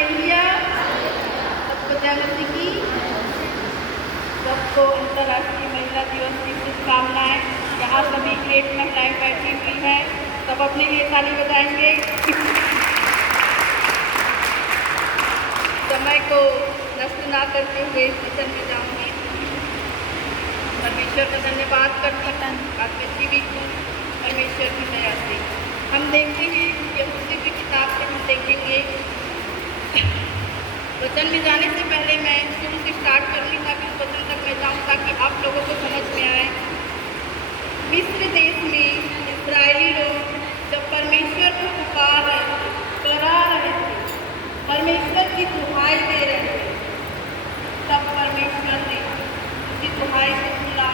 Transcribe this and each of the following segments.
Hallelujah. सबको जय मसीह की। सबको अंतर्राष्ट्रीय महिला दिवस की शुभकामनाएं। यहाँ सभी ग्रेट महिलाएं बैठी हुई हैं, सब अपने लिए ताली बजाएंगे। समय को नष्ट ना करते हुए वचन में जाऊंगी। परमेश्वर का धन्यवाद करते हैं आज मैं जीवित हूँ परमेश्वर की दया से। हम देखते हैं यहूदी की किताब से हम देखेंगे। वचन में जाने से पहले मैं शुरू से स्टार्ट करूँगी ताकि उस वचन तक मैं जाऊँ, ताकि आप लोगों को समझ में आए। मिस्र देश में इस्राएली लोग जब परमेश्वर को करा रहे थे, परमेश्वर की दुहाई दे रहे थे, तब परमेश्वर ने उसकी दुहाई से सुना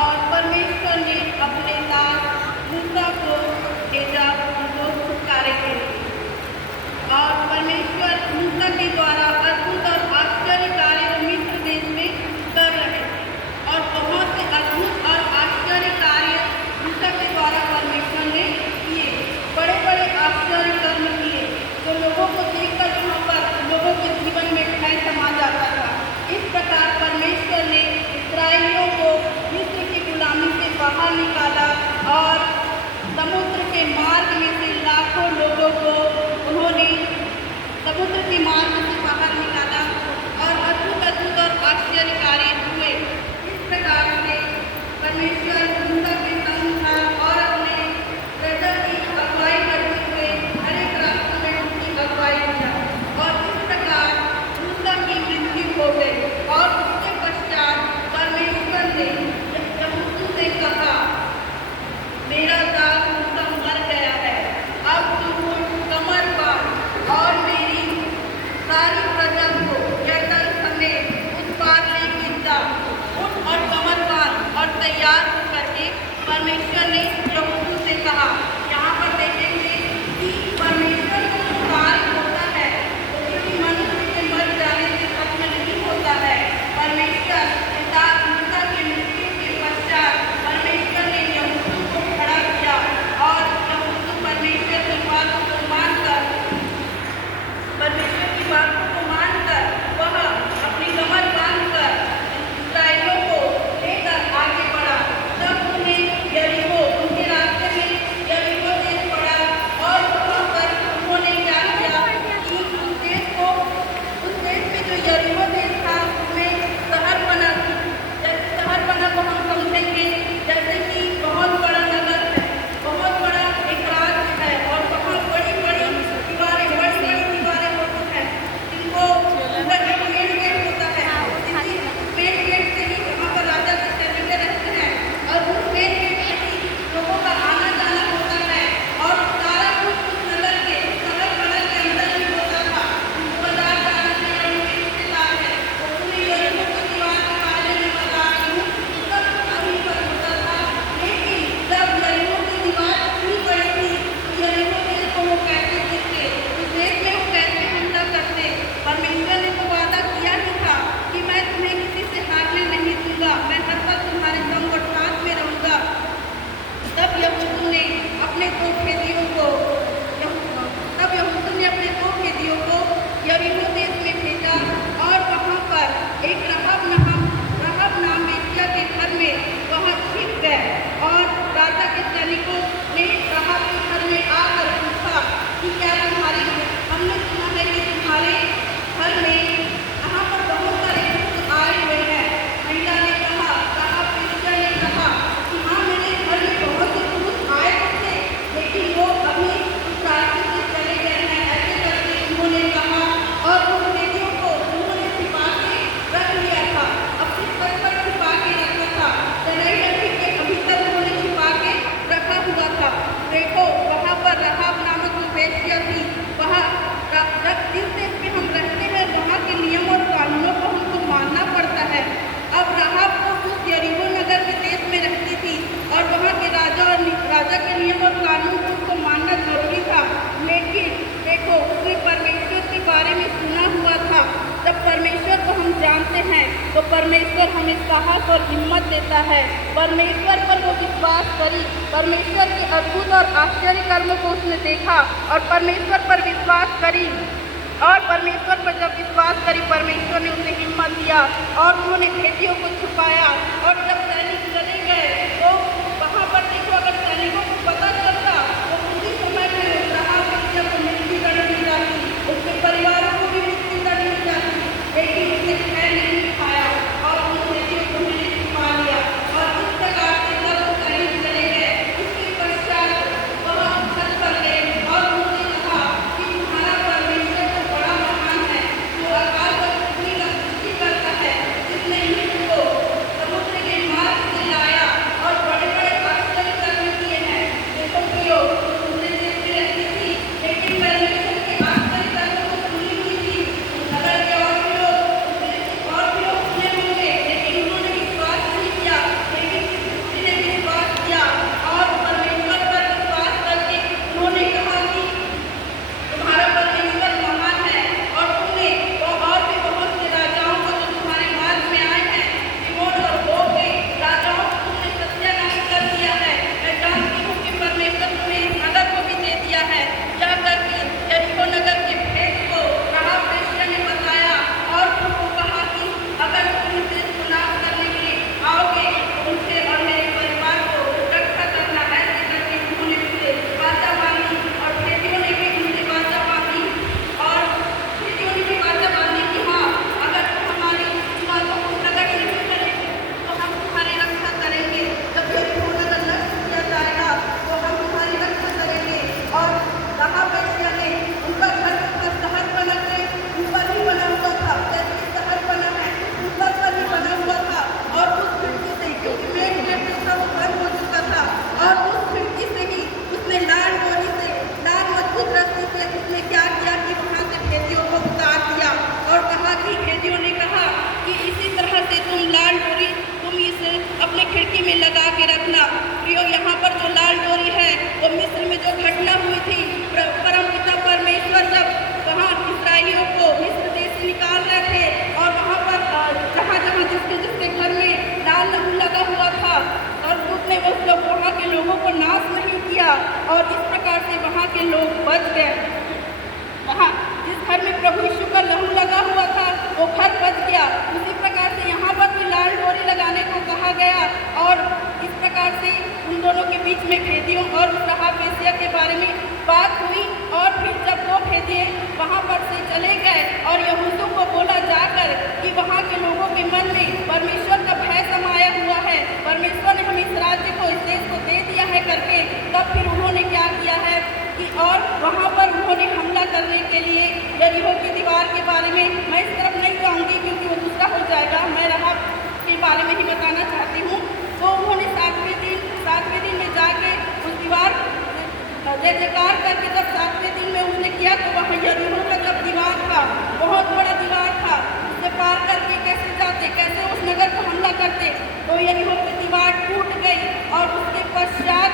और परमेश्वर ने अपने दास मूसा को भेजा उनको छुटकारे के लिए। और परमेश्वर मूसा के द्वारा अद्भुत और आश्चर्य कार्य मिस्र देश में कर रहे थे और बहुत से अद्भुत और आश्चर्य कार्य मूसा के द्वारा परमेश्वर ने किए। बड़े बड़े आश्चर्य कर्म किए तो लोगों को देखकर वहाँ पर लोगों के जीवन में भय समा जाता था। इस प्रकार परमेश्वर ने इस्राएलियों को मिस्र की गुलामी से बाहर निकाला और समुद्र के मार्ग में से लाखों लोगों को उन्होंने समुद्र के मार्ग से बाहर निकाला और अद्भुत और आश्चर्य कार्य हुए। इस प्रकार से परमेश्वर मूसा के संग था और अपने प्रजा की अगुवाई करते हुए हर एक रास्ते में उनकी अगुवाई किया। और इस प्रकार मूसा की मृत्यु हो गई और उसके पश्चात परमेश्वर ने यहोशू से कहा, मेरा दास मूसा मर गया है, अब तू कमर बांध और मेरी सारी प्रजा को यरदन समेत उस पार लेके जा। उठ और कमर बांध और तैयार होकर के परमेश्वर ने यहोशू से कहा। यहाँ पर देखेंगे कि परमेश्वर को जो कार्य होता है वो किसी मनुष्य के मर जाने से खत्म नहीं होता है। परमेश्वर मूसा की मृत्यु के पश्चात परमेश्वर ने यहोशू को खड़ा किया और यहोशू परमेश्वर की बातों को मानकर वह अपनी कमर बांधकर इस्राएलियों को लेकर आगे बढ़ा। तब उन्हें यरीहो, उनके रास्ते में यरीहो देश पड़ा और वहाँ पर उन्होंने क्या किया कि उस देश में जो यरीहो देश था उसमें शहर बना थी। शहर बना को हम समझेंगे जैसे कि बहुत बड़ा नगर है, बहुत बड़ा एक राज्य है और वहाँ बड़ी बड़ी दीवारें होती हैं, जिनको ऊपर एक मेन गेट होता है। इसी मेन गेट से ही वहाँ पर राजा के सैनिक रहते हैं और उस मेन गेट से ही लोगों का आना जाना होता है और सारा कुछ उस नगर के शहर के अंदर ही होता था। बाजार जाना है, उनके रिश्तेदार है, वो पूरी यरीहो की दीवार के बारे में बता रही हूँ, सब वहीं पर होता था। लेकिन जब यरीहो की दीवार टूट पड़ी थी तो यरीहो देश को वो कैसे जीतते, उस देश में वो कैसे हमला करते। परमेश्वर ने तो वादा किया ही था कि मैं तुम्हें किसी से हारने नहीं दूंगा, मैं हर वक्त तुम्हारे संग और साथ में रहूंगा। तब यहोशू ने अपने दो खेदियों को यरीहो देश में भेजा और वहाँ पर एक रहब नाम वेश्या के घर में वहाँ छिप गए और राजा के सैनिकों ने रहब के घर में आकर पूछा कि क्या हमने सुना है कि तुम्हारे घर में यहाँ पर बहुत सारे भूत आए हुए हैं। महिला ने कहा, रहब वेश्या ने कहा कि हाँ, मेरे घर में बहुत से भूत आए थे, लेकिन वो अभी उस रास्ते से चले गए हैं। ऐसे करके उन्होंने कहा और उन खेदियों को उन्होंने छिपा के रख लिया था, अपने पद पर छिपा के रखा था, तराई रखी के अभी तक उन्होंने छिपा के रखा हुआ था। देखो वहाँ पर रहब नामक जो वेश्या थी, वहाँ जिस देश में हम रहते हैं वहाँ के नियम और कानूनों को हमको मानना पड़ता है। अब रहब को उस यरीहो नगर के देश में रहती थी और वहाँ के राजा के नियम और कानून को उसको मानना जरूरी था। लेकिन देखो उसने परमेश्वर के बारे में सुना हुआ था। जब परमेश्वर को हम जानते हैं तो परमेश्वर हमें साहस और हिम्मत देता है। परमेश्वर पर वो विश्वास करी, परमेश्वर के अद्भुत और आश्चर्य कर्म को उसने देखा और परमेश्वर पर विश्वास करी और परमेश्वर पर जब विश्वास करी, परमेश्वर ने उसे हिम्मत दिया और उन्होंने भेदियों को छुपाया। और जब सैनिक चले गए तो वहाँ पर देखो, अगर सैनिकों को पता चलता तो उसी समय में राहाब वेश्या को मृत्यु दंड दी जाती, उसके परिवारों को भी मृत्यु दंड दी जाती, लेकिन उसने खैर नहीं खाया और उन भेदियों को मैंने छुपा लिया। और इस प्रकार से जब वो सैनिक चले गए, उसके पश्चात वह छत पर गए और उन्होंने कहा कि तुम्हारा परमेश्वर तो बड़ा महान है, जो आकाश और पृथ्वी का सृष्टि करता है, जिसने मृत्यु को समुद्र के मार्ग से लाया और बड़े बड़े आश्चर्य कर्म किए हैं। देखो प्रियो, तुमने देखती रहती थी, लेकिन परमेश्वर के आश्चर्य कर्मों को सुनी हुई थी। नगर के और भी लोग सुने होंगे, लेकिन उन्होंने विश्वास नहीं किया। लेकिन किसी ने विश्वास किया और परमेश्वर पर विश्वास करके उन्होंने कहा कि तुम्हारा परमेश्वर महान है और तुमने और भी बहुत से राजाओं को जो तुम्हारे मार्ग में आए हैं, सिमोन और ओग के राजाओं को तुमने सत्यानाश कर दिया है। मैं जानती हूँ कि परमेश्वर तुम्हें इस नगर को भी दे दिया है। यह करके यरीहो नगर के भेद को राहाब वेश्या ने बताया और उनको कहा कि अगर तुम इस देश को नाश करने के लिए आओगे तो मुझे और मेरे परिवार को रक्षा करना है। ऐसे करके उन्होंने उनसे वाचा बांधी और भेदियों ने भी उनसे वाचा बांधी और भेदियों ने भी वाचा बांधी कि हाँ, अगर तुम हमारी बातों को प्रकट नहीं करेंगे तो हम तुम्हारी रक्षा करेंगे। जब यरीहो नगर नष्ट किया जाएगा तो हम तुम्हारी रक्षा करेंगे। और राहाब वेश्या ने उनका घर का शहर बना के ऊपर ही बना हुआ था, जैसे शहर बना है ऊपर पर ही बना हुआ था। और उस खिड़की से, क्योंकि मेन गेट उसका वो बंद हो चुका था, और उस खिड़की से ही उसने लाल डोरी से, लाल मजबूत रस्सी से उसने क्या किया कि वहाँ से भेदियों को उतार दिया और कहा कि भेदियों ने कहा कि इसी तरह से तुम लाल डोरी तुम इसे अपने खिड़की में लगा के रखना। प्रियो, यहाँ पर जो लाल डोरी है वो मिस्र में जो घटना हुई थी, परमपिता परमेश्वर जब वहाँ इसराइलियों को मिस्र देश से निकाल रहे थे और वहाँ पर जहाँ जहाँ जिसके जिसके घर में लाल लहू लगा हुआ था और उसने उस लोग वहाँ के लोगों को नाश नहीं किया और इस प्रकार से वहाँ के लोग बच गए। वहाँ जिस घर में प्रभु यीशु का लहू लगा हुआ था वो घर बच गया। उसी प्रकार से यहाँ पर भी लाल डोरी लगाने को कहा गया और इस प्रकार से उन दोनों के बीच में भेदियों और राहाब वेश्या के बारे में बात हुई। और फिर जब वो भेदिए वहाँ पर से चले गए और यहूदियों को बोला जाकर कि वहाँ के लोगों के मन में परमेश्वर का भय समाया हुआ है, परमेश्वर ने हमें इस राज्य को, इस देश को दे दिया है करके, तब फिर उन्होंने क्या किया है कि और वहाँ पर उन्होंने हमला करने के लिए यरीहो की दीवार के बारे में, मैं इस तरफ नहीं जाऊँगी क्योंकि वो दूसरा हो जाएगा, मैं राहाब के बारे में ही बताना चाहती हूँ। तो उन्होंने सातवें दिन में जाके उस दीवार जय जयकार करके जब 7वें दिन में उसने किया तो वहाँ यरीहो का जब दीवार था, बहुत बड़ा दीवार था, उसे पार करके कैसे जाते, कैसे उस नगर को हमला करते, तो यरीहो की दीवार टूट गई और उसके पश्चात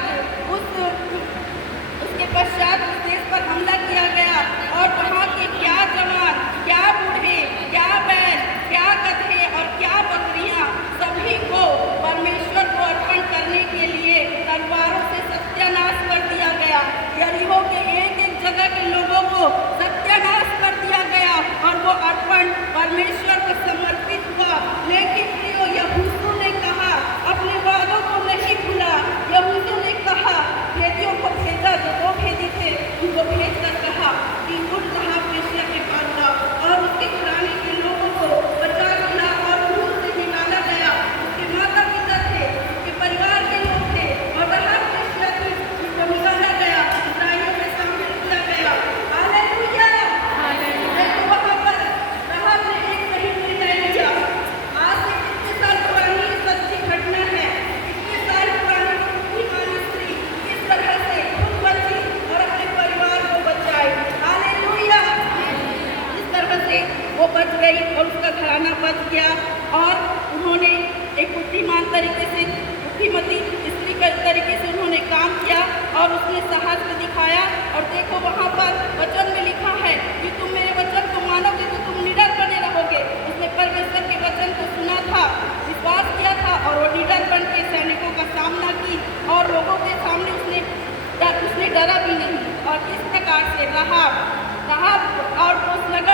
उस देश पर हमला किया गया। और वहाँ के क्या जवान, क्या बूढ़े, क्या बैल, क्या गधे और क्या बकरियाँ, सभी को परमेश्वर को अर्पण करने के लिए तलवारों से सत्यानाश कर दिया गया। यरीहो के एक एक जगह के लोगों को सत्यानाश कर दिया गया और वो अर्पण परमेश्वर को समर्पित हुआ। लेकिन प्रियो, यहूदियों ने कहा, अपने वादों को नहीं भूला। यहूदियों ने कहा, भेदियों को भेजा, जो 2 भेदी थे उनको भेज कर कहा कि उठ राहाब वेश्या के पास जाओ और उसके घराने के लोगों को बचा लिया और उन्हें निकाला गया। उसके माता पिता थे, उसके परिवार के लोग थे और राहाब वेश्या थी, उनको निकाला गया, इस्राएलियों में शामिल किया गया। हालेलुया! देखो वहाँ पर राहाब ने एक महीने नहीं लिया। आज से कितने साल पुरानी सच्ची घटना है, कितने साल पुरानी बुद्धिमान स्त्री इस तरह से खुद बची और अपने परिवार को बचाई। हालेलुया! इस तरह से वो बच गई और उसका घराना बच गया और उन्होंने एक बुद्धिमान तरीके से, बुद्धिमती स्त्री के तरीके से उन्होंने काम किया और उसने साहस दिखाया। और देखो वहाँ पर वचन में लिखा है कि तुम मेरे वचन को मानोगे तो तुम निडर बने रहोगे। उसने परमेश्वर के वचन को सुना था, विश्वास किया था और वो निडर बन के सैनिकों का सामना की और लोगों के सामने उसने डरा भी नहीं। और इस प्रकार से राहाब और उस नगर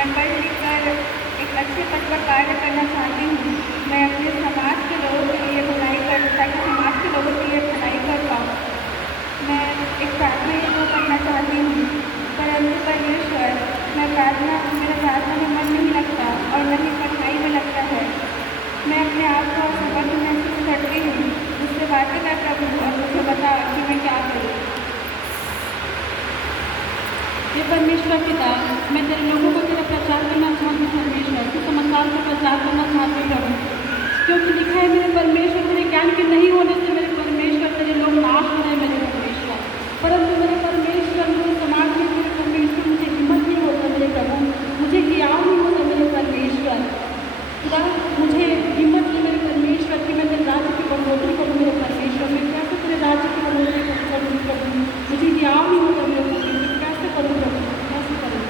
मैं पढ़ लिख कर एक अच्छे पद पर कार्य करना चाहती हूँ। मैं अपने समाज के लोगों के लिए भलाई कर ताकि समाज के लोगों के लिए भलाई कर पाऊँ। मैं एक प्रार्थना को करना चाहती हूँ, परंतु परमेश्वर मेरा प्रार्थना में मन नहीं लगता और न ही पढ़ाई में लगता है। मैं अपने आप को असमर्थ महसूस करती हूँ। मुझसे बातें कर प्रभु और मुझे बता कि मैं क्या करूँ। ये परमेश्वर पिता, मैं तेरे लोगों को तेरा प्रचार करना चाहती हूँ परमेश्वर, तू समाचार का प्रचार करना चाहती हूँ प्रभु, क्योंकि लिखा है मेरे परमेश्वर तेरे ज्ञान के नहीं होने से मेरे परमेश्वर तेरे लोग नाश हो रहे मेरे परमेश्वर। परंतु मेरे परमेश्वर मेरे समाज में मेरे परमेश्वर मुझे हिम्मत नहीं होता मेरे प्रभु, मुझे ज्ञान नहीं होता मेरे परमेश्वर। खुदा मुझे हिम्मत नहीं मेरे परमेश्वर कि मैं तेरे राज्य की बढ़ोतरी करूँ मेरे परमेश्वर। मैं कैसे तेरे राज्य की बढ़ोतरी करूँ प्रभु, मुझे ज्ञान नहीं होता मेरे परमेश्वर, कैसे करूँ प्रभु, कैसे करूँ।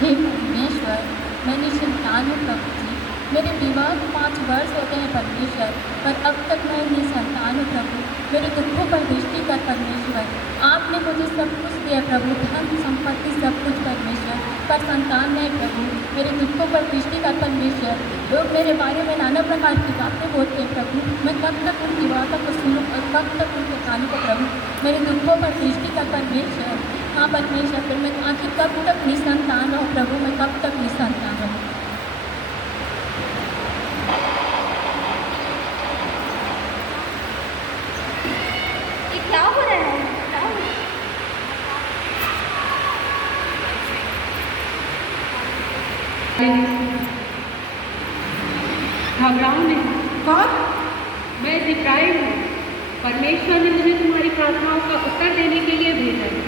हे परमेश्वर, मैं निसंतान हूँ प्रभु जी, मेरे विवाह को 5 वर्ष हो गए हैं परमेश्वर, पर अब तक मैं निसंतान हूँ प्रभु। मेरे दुखों पर दृष्टि कर परमेश्वर, आपने मुझे सब कुछ दिया प्रभु, धन संपत्ति सब कुछ परमेश्वर, पर संतान नहीं प्रभु। मेरे दुखों पर दृष्टि कर परमेश्वर। लोग मेरे बारे में नाना प्रकार की बातें बोलते हैं प्रभु, मैं कब तक उनकी बातों को सुनूं और कब तक उनके कानों को प्रभु। मेरे दुखों पर दृष्टि कर परमेश्वर। हाँ परमेश्वर, फिर मैं आखिर कब तक निसंतान रहूँ प्रभु, मैं कब तक निसंतान रहूँ। क्या हो रहा है, क्या हो रहा है? घबराओ नहीं। कौन? मैं जिब्राइल हूँ। परमेश्वर ने मुझे तुम्हारी प्रार्थनाओं का उत्तर देने के लिए भेजा है।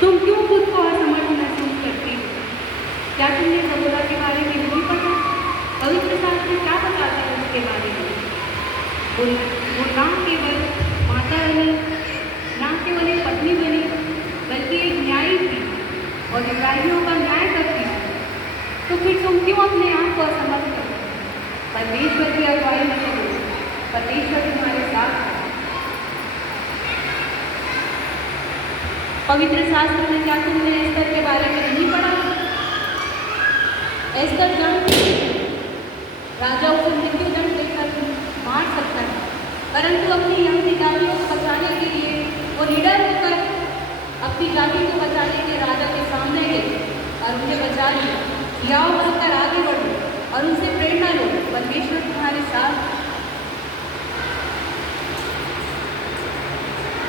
तुम क्यों खुद को असमर्थ महसूस करती हो? क्या तुमने सबूरा के बारे में नहीं पढ़ा? पवित्र शास्त्र क्या बताते हैं उसके बारे में? वो ना केवल माता बनी, ना केवल एक पत्नी बनी, बल्कि एक न्यायी थी और इस्राएलियों का न्याय करती थी। तो फिर तुम क्यों अपने आप को असमर्थ करते? परमेश्वर की अगुवाई में चलो, परमेश्वर तुम्हारे साथ है। पवित्र शास्त्र में क्या तुमने एस्तर के बारे में नहीं पढ़ा? एस्तर जानती थी राजा उसे मृत्युदंड देकर मार सकता है, परंतु अपनी यहूदी जातियों को बचाने के लिए वो निडर होकर अपनी जाति को बचाने के राजा के सामने गए और उन्हें बचा लिया। लाओ बनकर आगे बढ़ो और उनसे प्रेरणा लो, परमेश्वर तुम्हारे साथ।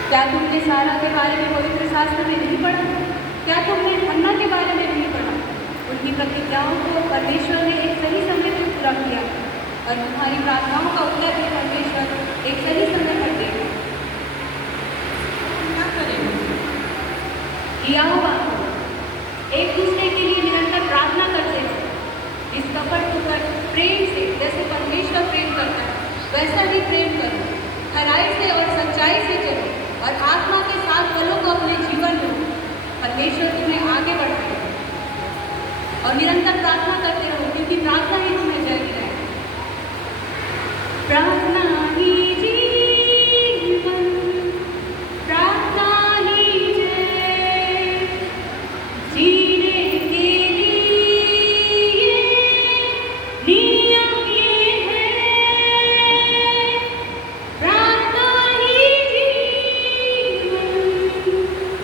क्या तुमने सारा के बारे में पवित्र शास्त्र में नहीं पढ़ा? क्या तुमने हन्ना के बारे में नहीं पढ़ा? उनकी प्रतिज्ञाओं को परमेश्वर ने एक सही समय पर पूरा किया और तुम्हारी प्रार्थनाओं का उत्तर भी परमेश्वर एक सही समय पर देगा। क्या करेंगे? किया होगा एक दूसरे के लिए निरंतर प्रार्थना करते हैं, इस कपट होकर प्रेम से, जैसे परमेश्वर प्रेम करता है वैसा ही प्रेम करो, खराई से और सच्चाई से चलो और आत्मा के साथ फलों को अपने जीवन में परमेश्वर तुम्हें आगे बढ़ाएगा। और निरंतर प्रार्थना करते रहो, क्योंकि प्रार्थना ही तुम्हें जय दिलाएगी। प्रार्थना ही जीवन, प्रार्थना ही जय, जीने के लिए नियम ये है। प्रार्थना ही जीवन,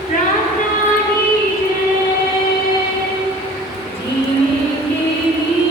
प्रार्थना ही जय, जीने के लिए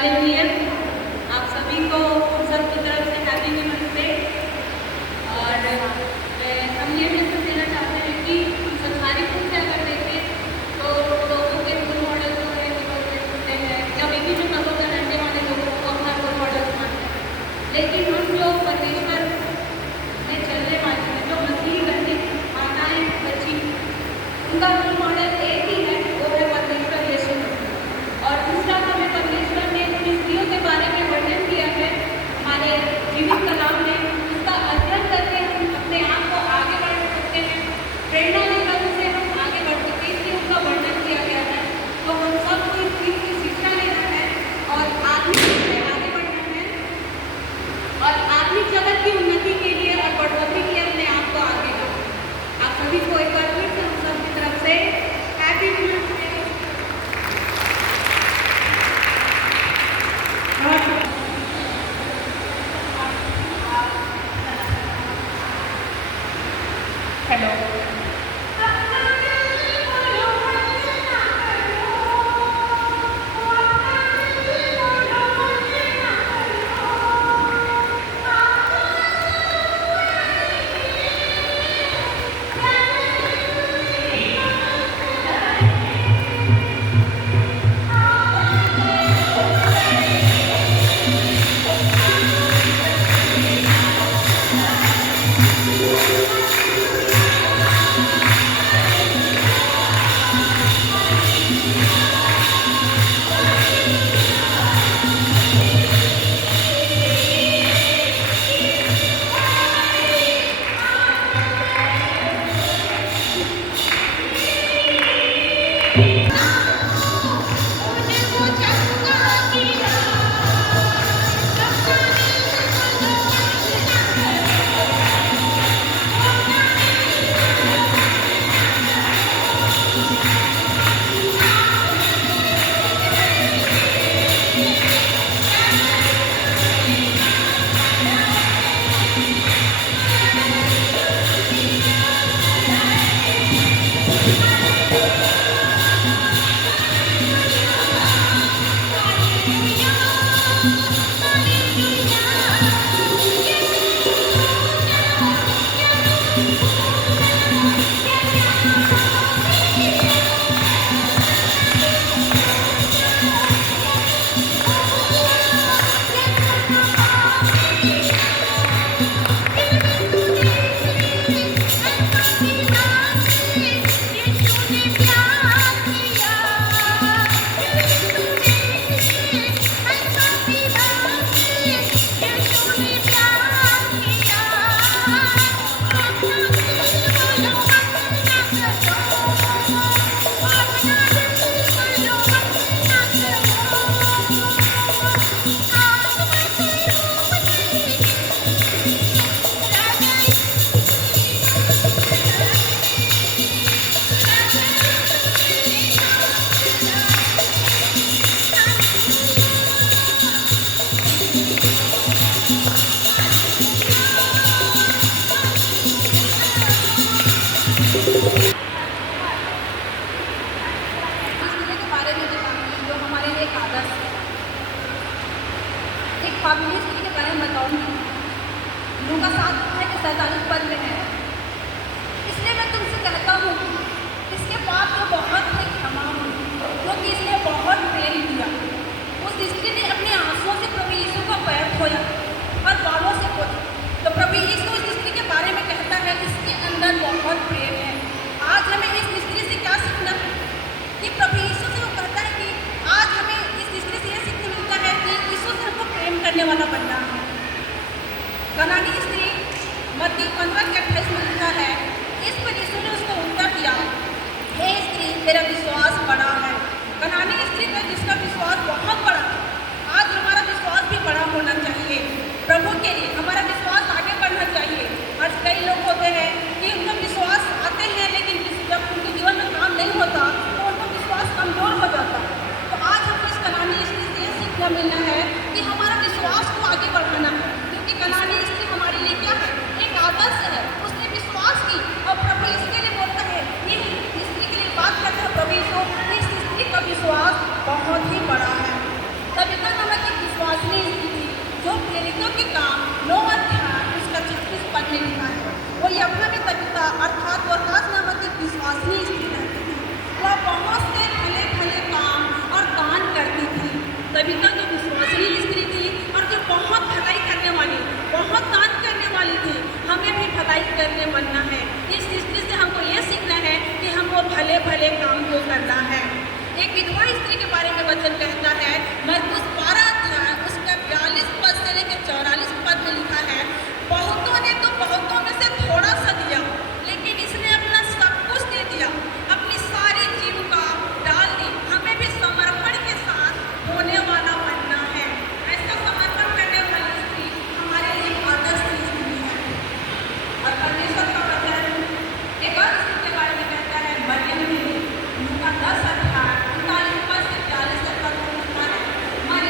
हालेलुया। आप सभी को सबकी तरफ से हैप्पी नमस्ते। और हम ये मैसेज देना चाहते हैं कि संसारिक रूप से अगर देखें तो लोगों के रोल मॉडल जो है होते हैं, या वे भी जो नगों में रहने वाले लोगों को अपना रोल मॉडल मानते हैं। लेकिन हम जो परमेश्वर में चलने वाले हैं, जो मसीह करने माताएं बच्ची, उनका रोल मॉडल एक ही है, वो है परमेश्वर यीशु। और दूसरा हमें परमेश्वर ने उन स्त्रियों के बारे में वर्णन किया है हमारे जीवित कलाम में। उसका अध्ययन करके हम अपने आप को आगे बढ़ सकते हैं, प्रेरणा लेकर उनसे हम आगे बढ़ सकते हैं, इसलिए उनका वर्णन किया गया है। तो हम सबको इस चीज़ की शिक्षा लेना है और आत्मिक रूप से आगे बढ़ना है और आत्मिक जगत की उन्नति के लिए और बढ़ोतरी के लिए अपने आप को आगे बढ़ो। आप सभी को एक बार फिर से हम सबकी तरफ से हैप्पी वुमेन्स डे। हेलो, काबिल स्त्री के बारे में बताऊंगी। लूका 7:47 पद में है, इसलिए मैं तुमसे कहता हूँ इसके पाप जो बहुत है क्षमा हो, क्योंकि इसने बहुत प्रेम किया। उस स्त्री ने अपने आंसुओं से प्रभु यीशु का पैर धोया और बालों से पोछा। तो प्रभु यीशु इस स्त्री के बारे में कहता है इसके अंदर बहुत प्रेम है। आज हमें इस स्त्री से क्या सीखना है कि प्रभु यीशु से वो कहता है कि आज हमें इस स्त्री से यह सीखने मिलता है कि यीशु से हमको प्रेम करने वाला बनना है। कनानी स्त्री मत्ती 15:28 में लिखा है, इस पर यीशु ने उसको उत्तर दिया, हे स्त्री तेरा विश्वास बड़ा है। कनानी स्त्री का जिसका विश्वास बहुत बड़ा है, आज हमारा विश्वास भी बड़ा होना चाहिए। प्रभु के लिए हमारा विश्वास आगे बढ़ना चाहिए। आज कई लोग होते हैं कि उनका विश्वास आते हैं, लेकिन जब उनके जीवन में काम नहीं होता तो उनका विश्वास कमजोर हो जाता है। तो आज हमको इस कनानी स्त्री से यह सीखना मिलना है कि हमारा विश्वास को आगे बढ़ाना है, क्योंकि कनानी स्त्री हमारे लिए क्या है, एक आदर्श है। उसने विश्वास की और प्रभु इसके लिए बोलता है, ये स्त्री के लिए बात करता है प्रभु यीशु, इस स्त्री का विश्वास बहुत ही बड़ा है। तब इतना पिता अर्थात वो खास नामक एक विश्वासनीय स्त्री रहती थी। वह बहुत से भले भले काम और दान करती थी। कविता जो विश्वसनीय स्त्री थी और जो बहुत भलाई करने वाली, बहुत दान करने वाली थी। हमें भी भलाई करने बनना है। इस स्त्री से हमको ये सीखना है कि हमको भले भले काम को करना है। एक विधवा स्त्री के बारे में वचन कहता है, मरकुस 12 अध्याय उसका 42 पद से लेकर 44 पद में लिखा है, बहुतों ने तो बहुतों में से थोड़ा सा दिया, लेकिन इसने अपना सब कुछ दे दिया, अपनी सारी जीविका डाल दी। हमें भी समर्पण के साथ होने वाला बनना है। ऐसा समर्पण करने वाली स्त्री हमारे लिए आदर्श स्त्री है। और परमेश्वर का वचन एक और स्त्री के बारे में कहता है, मरियम की लूका 10 अध्याय 39 पद से 40 पद में लिखा है, मरियम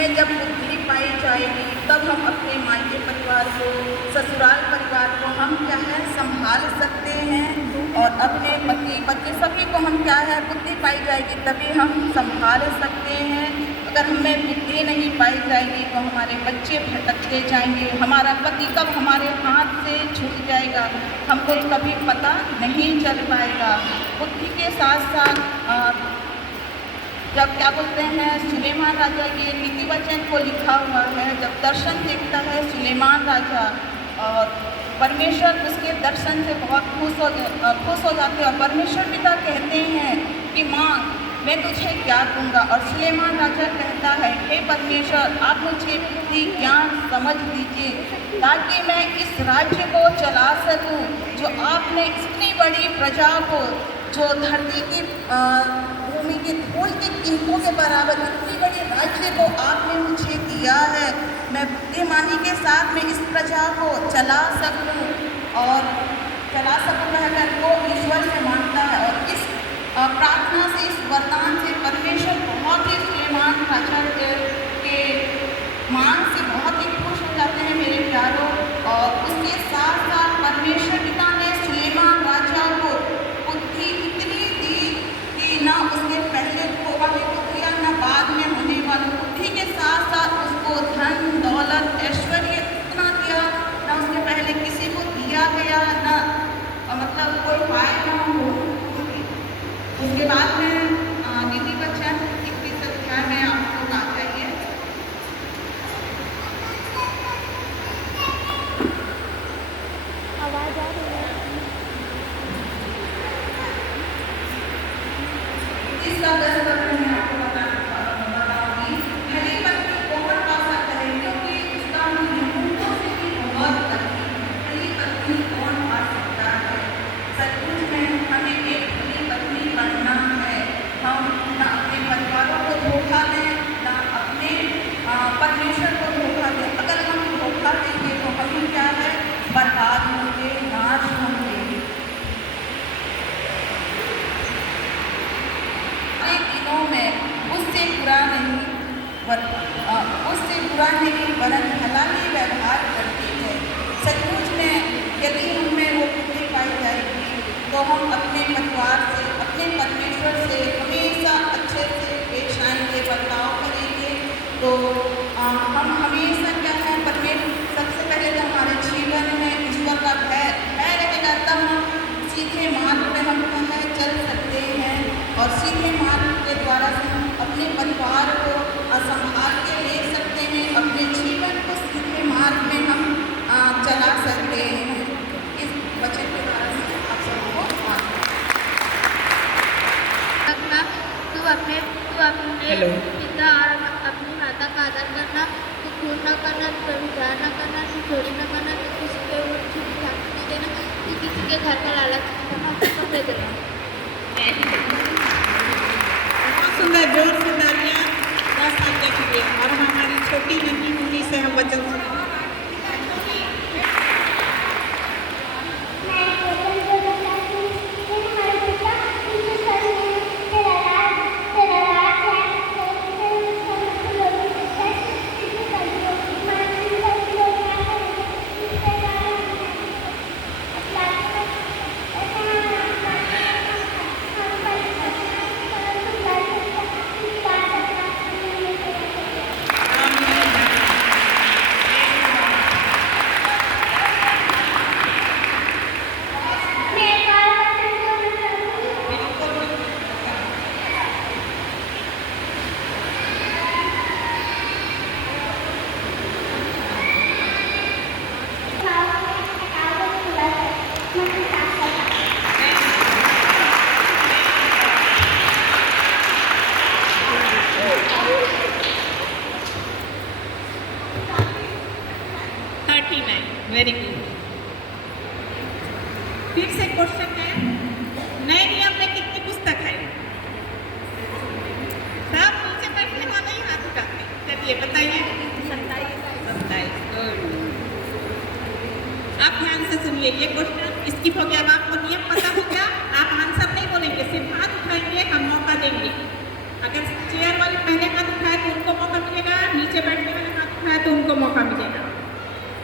में जब बुद्धि पाई जाएगी तब हम अपने मायके परिवार को, ससुराल परिवार को हम क्या है संभाल सकते हैं, और अपने पति बच्चे सभी को हम क्या है बुद्धि पाई जाएगी तभी हम संभाल सकते हैं। अगर हमें बुद्धि नहीं पाई जाएगी तो हमारे बच्चे भटकते जाएंगे, हमारा पति कब हमारे हाथ से छूट जाएगा हमको कभी पता नहीं चल पाएगा। बुद्धि के साथ साथ जब क्या बोलते हैं सुलेमान राजा, ये नीति वचन को लिखा हुआ है, जब दर्शन देखता है सुलेमान राजा और परमेश्वर उसके दर्शन से बहुत खुश हो जाते हैं, और परमेश्वर पिता कहते हैं कि माँ मैं तुझे क्या दूंगा, और सुलेमान राजा कहता है हे परमेश्वर आप मुझे बुद्धि ज्ञान समझ दीजिए ताकि मैं इस राज्य को चला सकूं, जो आपने इतनी बड़ी प्रजा को, जो धरती की भूमि की धूल के कीमतों के बराबर इतनी बड़ी राज्य को आपने मुझे दिया है, मैं बुद्धिमानी के साथ में इस प्रजा को चला सकूं और रहकर वो ईश्वर से मांगता है। और इस प्रार्थना से, इस वरदान से परमेश्वर बहुत ही सुलेमान राजा के मांग से बहुत ही खुश हो जाते हैं मेरे प्यारों। और उसके साथ साथ परमेश्वर पिता ने सुलेमान राजा को बुद्धि इतनी दी कि ना उसने पहले को वाली बुद्धियाँ ना बाद में होने वाली बुद्धि के साथ साथ उसको धन दौलत ऐश्वर्य इतना दिया ना उसने पहले किसी को दिया गया, ना मतलब कोई पाए ना हो। उसके बाद में नीति वचन 21 अध्याय में आपको कहा चाहिए आवाज आ रही है। इसका 10 वर्ष में आपको बताऊंगी भली पत्नी कौन पा सकता है, क्योंकि इसका निपुणों से भी बहुत भली पत्नी कौन पा सकता है। सचमुच में हमें एक भली पत्नी बनना है। हम ना अपने परिवारों को धोखा दें, ना अपने परमेश्वर को धोखा दें। अगर हम धोखा देंगे तो हम क्या है बर्बाद होंगे, नाश होंगे। दिनों में उससे बुरा नहीं वरन भला ही व्यवहार करती है। सचमुच में यदि हमें वो बुद्धि पाई जाएगी तो हम अपने परिवार से, अपने परमेश्वर से हमेशा अच्छे से पेश आएंगे, बर्ताव करेंगे। तो हम हमेशा क्या है परमेश्वर सबसे पहले तो हमारे जीवन में ईश्वर का भय रहेगा, तब हम सीधे मार्ग में हम है चल सकते हैं, और सीधे मार्ग के द्वारा से हम अपने परिवार को संभाल के ले सकते हैं, अपने जीवन को सीधे मार्ग में हम चला सकते हैं। इस वचन के द्वारा से आप सबको तू अपने पिता और अपनी माता का आदर करना, तू खून न करना, तू व्यभिचार न करना, तू चोरी न करना, तू किसी के ऊपर झूठी साक्षी न देना, तू किसी के घर का लालच न करना, उसको कपड़े देना। बहुत सुंदर, जोर से तालियां 10 आज्ञा के लिए। और हमारी छोटी नन्ही मुन्नी से हम वचन सुनेंगे। Very good. फिर से क्वेश्चन है, नए नियम में कितनी पुस्तक है? सब नीचे बैठने वाला ही हाथ उठाते। चलिए बताइए। 27। गुड। आप ध्यान से सुनिए, ये क्वेश्चन स्किप हो गया। अब आपको नियम पता हो गया, आप आंसर नहीं बोलेंगे, सिर्फ हाथ उठाएंगे, हम मौका देंगे। अगर चेयर वाले पहले हाथ उठाए तो उनको मौका मिलेगा, नीचे बैठने वाले हाथ उठाए तो उनको मौका मिलेगा।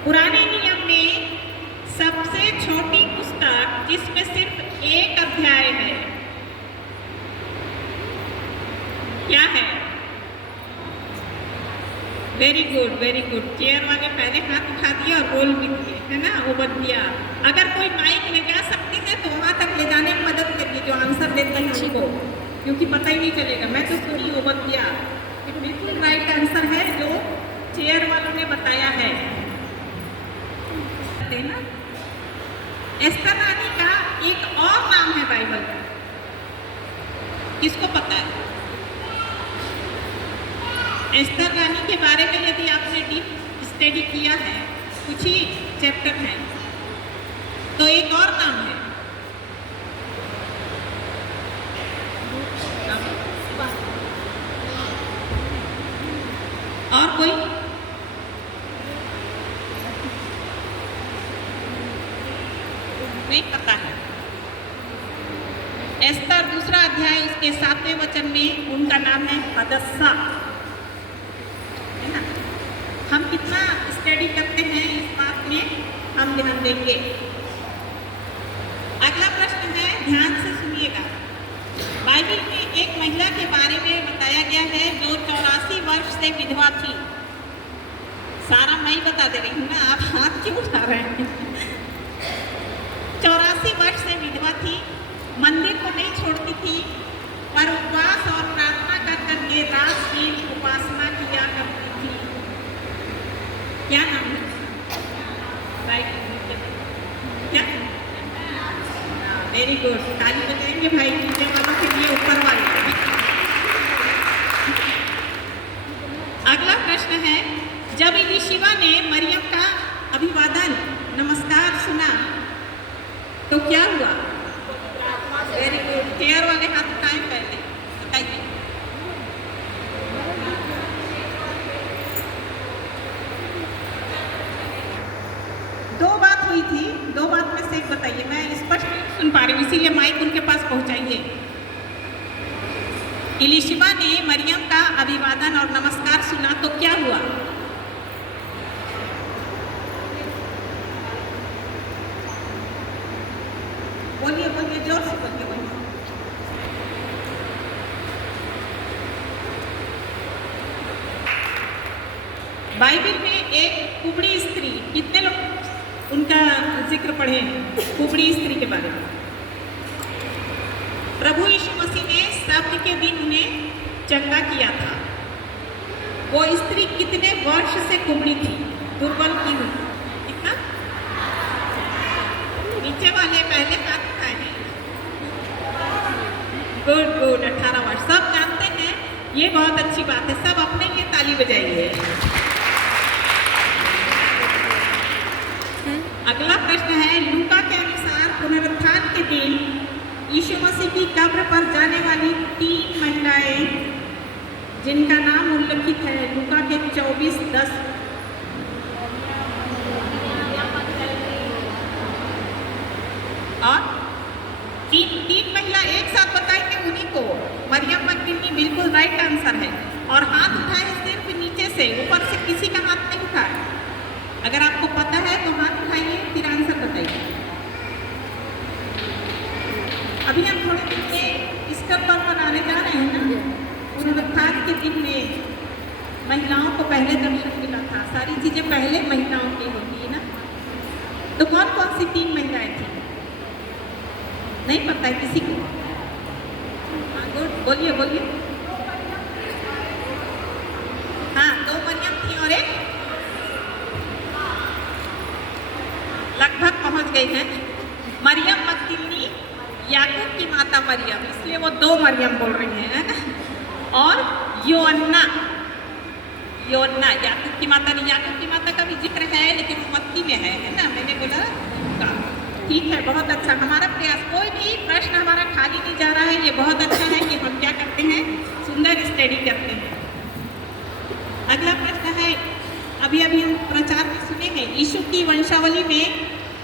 पुराने नियम में सबसे छोटी पुस्तक जिसमें सिर्फ एक अध्याय है, क्या है? Very good, very good. Chair वाले पहले हाथ उठा दिए और बोल भी दिए, है ना, वो बन दिया। अगर कोई माइक ले जा सकती है तो वहाँ तक ले जाने में मदद करिए जो आंसर देते हैं उनको, क्योंकि पता ही नहीं चलेगा। मैं तो सुनी वो बन दिया, ये बिल्कुल राइट आंसर है जो चेयर वालों ने बताया है ना। एस्तर रानी का एक और नाम है बाइबल का, किसको पता है? एस्तर रानी के बारे में यदि आपने डीप स्टडी किया है, कुछ ही चैप्टर है, तो एक और नाम है, और कोई? नहीं पता है। एस्तर दूसरा अध्याय उसके 7वें वचन में उनका नाम है हदस्सा, है ना। हम कितना स्टडी करते हैं इस बात में हम ध्यान देंगे। अगला प्रश्न है, ध्यान से सुनिएगा। बाइबल में एक महिला के बारे में बताया गया है जो 84 वर्ष से विधवा थी। सारा मैं ही बता दे रही हूँ ना, आप हाथ क्यों उठा रहे हैं? 84 वर्ष से विधवा थी, मंदिर को नहीं छोड़ती थी, पर उपवास और प्रार्थना कर करके रात दिन उपासना किया करती थी। क्या नाम है? क्या? वेरी गुड, ताली बजाएंगे भाई नीचे वालों के लिए, ऊपर वाले। अगला प्रश्न है, जब इलीशिबा ने मरियम का अभिवादन नमस्कार सुना तो क्या हुआ? वेरी गुड, चेयर वाले हाथ उठाएं पहले, बताइए। दो बात हुई थी, दो बात में से एक बताइए। मैं स्पष्ट नहीं सुन पा रही हूँ, इसीलिए माइक उनके पास पहुंचाइए। इलीशिबा ने मरियम का अभिवादन और नमस्कार सुना तो क्या हुआ? बोलिए बोलिए, जोर से बोलिए। बाइबल में एक कुबड़ी स्त्री, कितने लोग उनका जिक्र पढ़े हैं कुबड़ी स्त्री के बारे में? प्रभु यीशु मसीह ने शब्द के दिन उन्हें चंगा किया था। वो स्त्री कितने वर्ष से कुबड़ी थी, दुर्बल की हुई? कितना? नीचे वाले पहले हाथ उठाए हैं। गुड गुड, 18 वर्ष। सब जानते हैं, ये बहुत अच्छी बात है। सब अपने लिए ताली बजाइए। अगला प्रश्न है, लूका के अनुसार पुनरुत्थान के दिन यीशु मसीह की कब्र पर जाने वाली 3 महिलाएं जिनका नाम उल्लिखित है लूका के 24:10। और तीन महिला एक साथ बताएंगे उन्हीं को। मरियम मगदलीनी बिल्कुल राइट आंसर है। और हाथ उठाए सिर्फ नीचे से, ऊपर से किसी का हाथ नहीं उठाए। अगर आपको पता है तो हाथ उठाइए, फिर आंसर बताइए। अभी हम थोड़े दिन में इसका पर्व मनाने जा रहे हैं ना। पुनरुत्थान के दिन में महिलाओं को पहले दर्शन मिला था। सारी चीज़ें पहले महिलाओं की होती है ना। तो कौन कौन सी 3 महिलाएं थी? नहीं पता है किसी को? हाँ गुड, बोलिए बोलिए। हाँ, 2 मरियम थी और एक लगभग पहुंच गई है। मरियम मगदलीनी, याकूब की माता मरियम, इसलिए वो 2 मरियम बोल रही हैं, है ना। और योअन्ना, याकूब की माता नहीं। याकूब की माता का भी जिक्र है लेकिन वो मत्ती में है ना। मैंने बोला का ठीक है, बहुत अच्छा। हमारा प्रयास, कोई भी प्रश्न हमारा खाली नहीं जा रहा है। ये बहुत अच्छा है कि हम क्या करते हैं, सुंदर स्टडी करते हैं। अगला प्रश्न है, अभी हम प्रचार में सुने हैं, यीशु की वंशावली में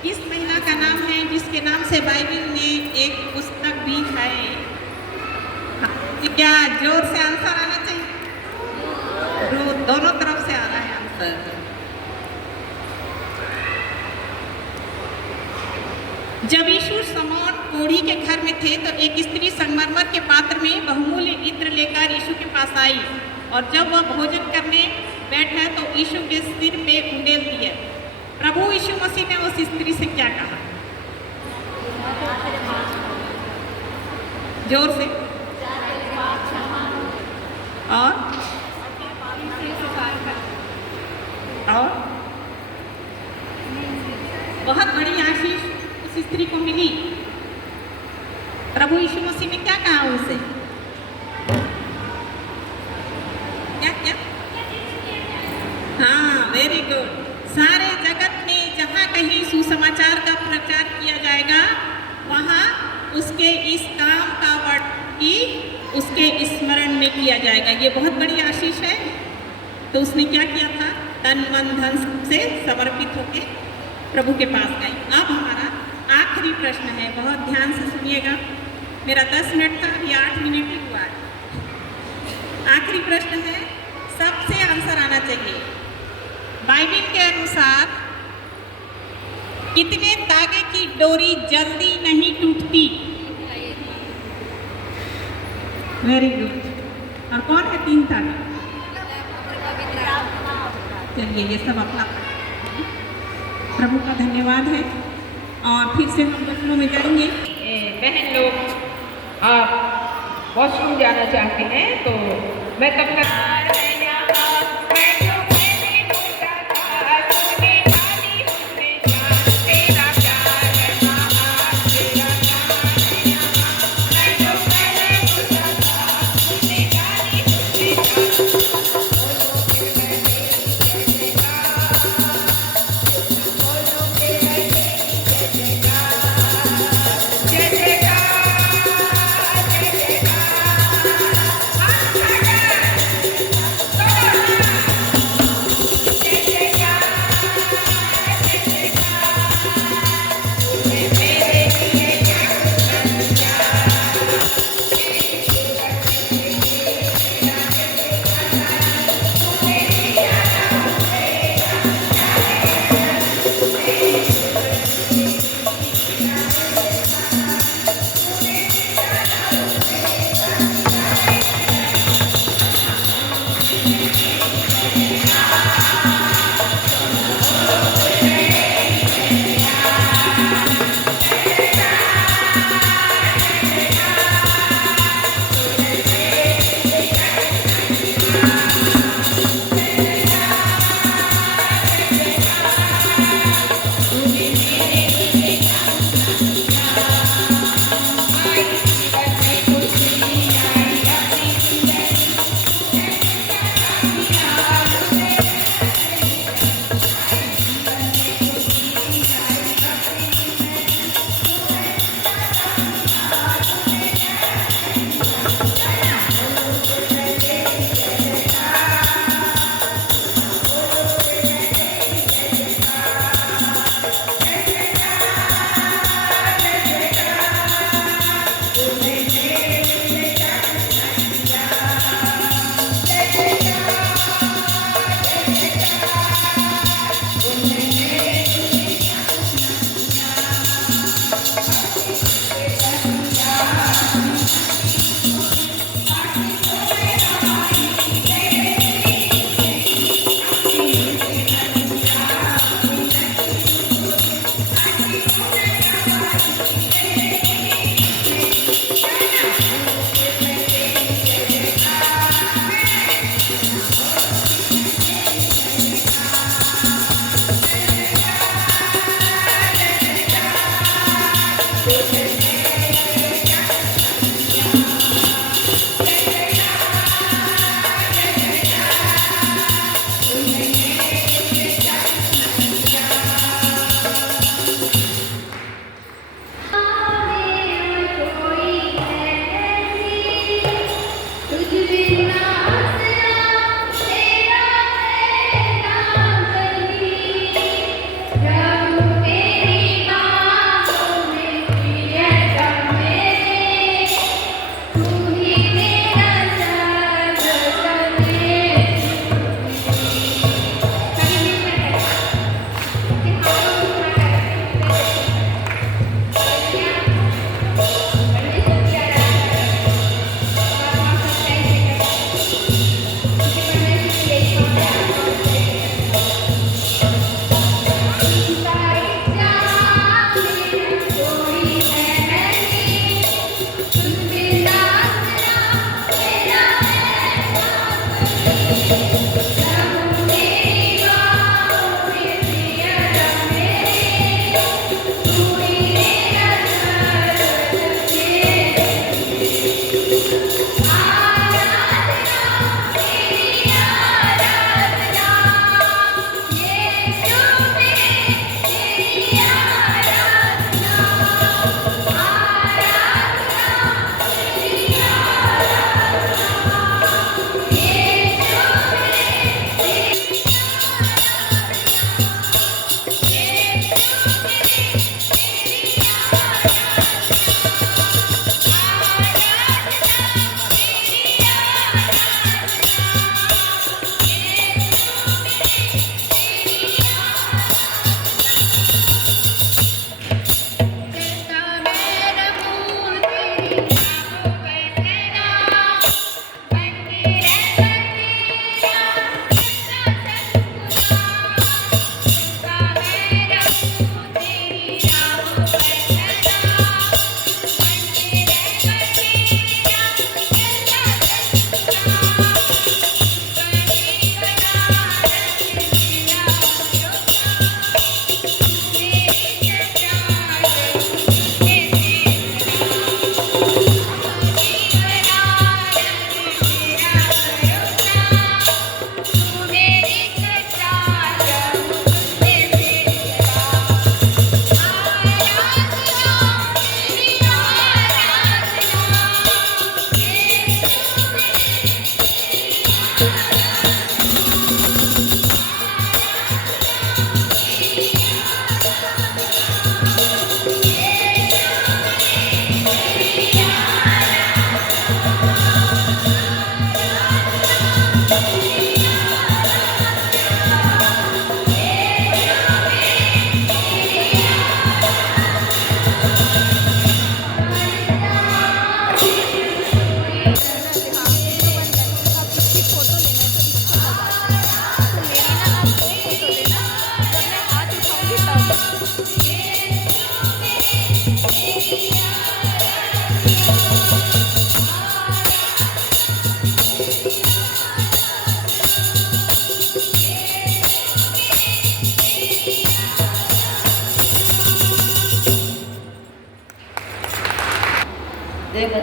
किस महिला का नाम है जिसके नाम से बाइबल में एक पुस्तक भी है? हाँ, क्या जोर से आंसर आना चाहिए? दोनों तरफ से आ रहा है आंसर। जब यीशु समौन कोढ़ी के घर में थे तो एक स्त्री संगमरमर के पात्र में बहुमूल्य इत्र लेकर यीशु के पास आई, और जब वह भोजन करने बैठा तो यीशु के सिर पे उंडेल दिए। प्रभु यीशु मसीह ने उस स्त्री से क्या कहा? जोर से। और बहुत बड़ी आशीष उस स्त्री को मिली। प्रभु यीशु मसीह ने क्या कहा उनसे? क्या क्या? हाँ, वेरी गुड। सारे जगत में जहाँ कहीं सुसमाचार का प्रचार किया जाएगा, वहाँ उसके इस काम का वर्णन उसके स्मरण में किया जाएगा। ये बहुत बड़ी आशीष है। तो उसने क्या किया था? तन मन धन से समर्पित होके प्रभु के पास गई। अब हमारा आखिरी प्रश्न है, बहुत ध्यान से सुनिएगा। मेरा 10 मिनट था, अभी 8 मिनट ही हुआ है। आखिरी प्रश्न है, सबसे आंसर आना चाहिए। बाइबिल के अनुसार कितने धागे की डोरी जल्दी नहीं टूटती? Very good. और कौन है 3 धागे? चलिए, ये सब अपना प्रभु का धन्यवाद है। और फिर से हम वचनों में जाएंगे। बहन लोग आप वॉशरूम जाना चाहते हैं तो मैं तब तक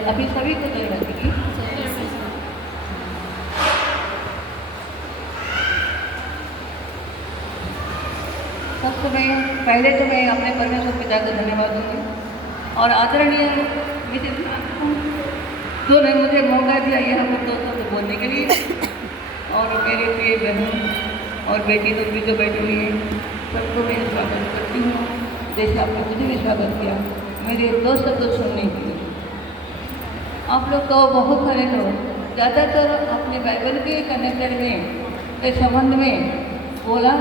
अभी सभी को देना चाहिए। सबसे पहले तो मैं अपने परमेश्वर पिता को धन्यवाद दूँगी और आदरणीय मिसेस तो ने मुझे मौका दिया यहाँ पर दोस्तों को बोलने के लिए और मेरे प्रिय बहन और बेटी तो भी जो बैठी हुई है सबको मैं स्वागत करती हूँ जैसे आपने मुझे भी स्वागत किया मेरे दो शब्द सुनने के लिए। आप लोग तो बहुत सारे लोग ज़्यादातर अपने बाइबल के कनेक्टेड में के संबंध में बोला,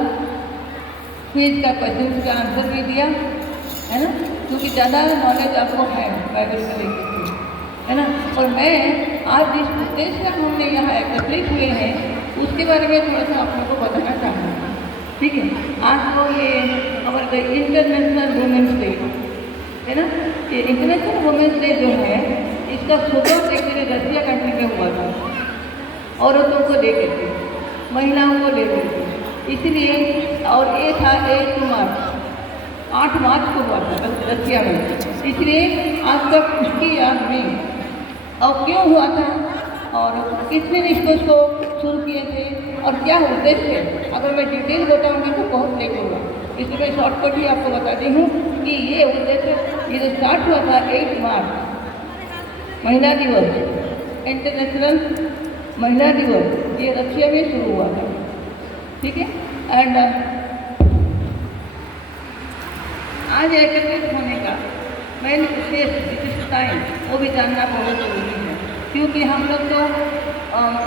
क्विज का क्वेश्चन का आंसर भी दिया है ना, क्योंकि ज़्यादा नॉलेज आपको है बाइबल को लेकर है ना। और मैं आज जिस उद्देश्य से हमने यहाँ एकत्रित हुए हैं उसके बारे में थोड़ा सा आप लोगों को बताना चाहूँगा। ठीक है, आज तो ये हमारे इंटरनेशनल वुमेंस डे है ना। ये इंटरनेशनल वुमेंस डे जो है इसका शुरुआत एक्चुअली रशिया कंट्री में हुआ था, औरतों को लेकर के, महिलाओं को लेकर के, इसलिए और ये था 8 मार्च को हुआ था रशिया में, इसलिए आज तक उसकी याद में और क्यों हुआ था और किसने इसको शुरू किए थे और क्या उद्देश्य है। अगर मैं डिटेल बताऊंगी तो बहुत लेट होगा, इसलिए मैं शॉर्टकट ही आपको बताती हूँ कि ये उद्देश्य ये जो स्टार्ट हुआ था 8 मार्च महिला दिवस, इंटरनेशनल महिला दिवस, ये रशिया में शुरू हुआ था। ठीक है, एंड आज एकत्रित होने का मेन उद्देश्य विशिष्टताएँ वो भी जानना बहुत जरूरी है, क्योंकि हम लोग तो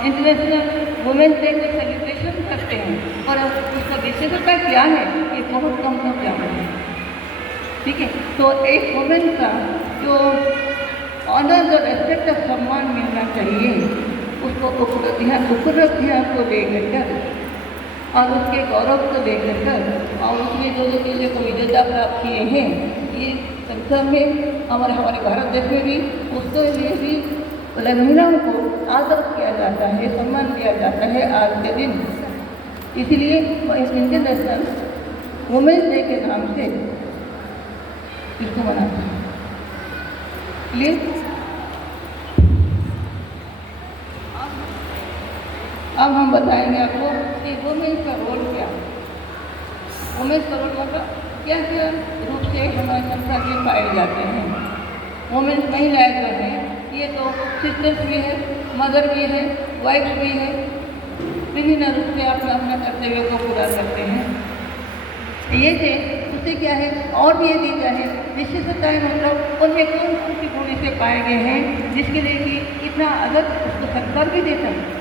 इंटरनेशनल वुमेन्स डे को सेलिब्रेशन करते हैं और उसका विशेषता क्या है ये बहुत कम लोग जानते हैं। ठीक है, तो एक वुमेन का जो ऑनर और रेस्पेक्ट का सम्मान मिलना चाहिए, उसको उपलब्धियाँ को लेकर कर और उसके गौरव को लेकर कर और उसने जो चीज़ें को विजेता प्राप्त किए हैं ये संख्या में हमारे भारत देश में भी उसके लिए भी महिलाओं को आदर किया जा जाता है, सम्मान दिया जाता है आज के दिन। इसलिए इंटरनेशनल वुमेन्स डे के नाम से इसको मनाते हैं। क्लियर? अब हम बताएंगे आपको कि वुमेन्स का रोल क्या है। वुमेन्स का रोल मतलब क्या क्या रूप से हमारे संसार में पाए जाते हैं। वुमेन्स महिलाएं जो हैं ये तो सिस्टर्स भी है, मदर भी है, वाइफ भी है, विभिन्न रूप से अपना अपना कर्तव्य को पूरा करते हैं। ये थे उससे क्या है और भी ये चीज़ है विशेषताएँ मतलब उनमें कौन कौन सी गुण से पाए गए हैं जिसके लिए कि इतना अदर उसको सरकार भी देता है।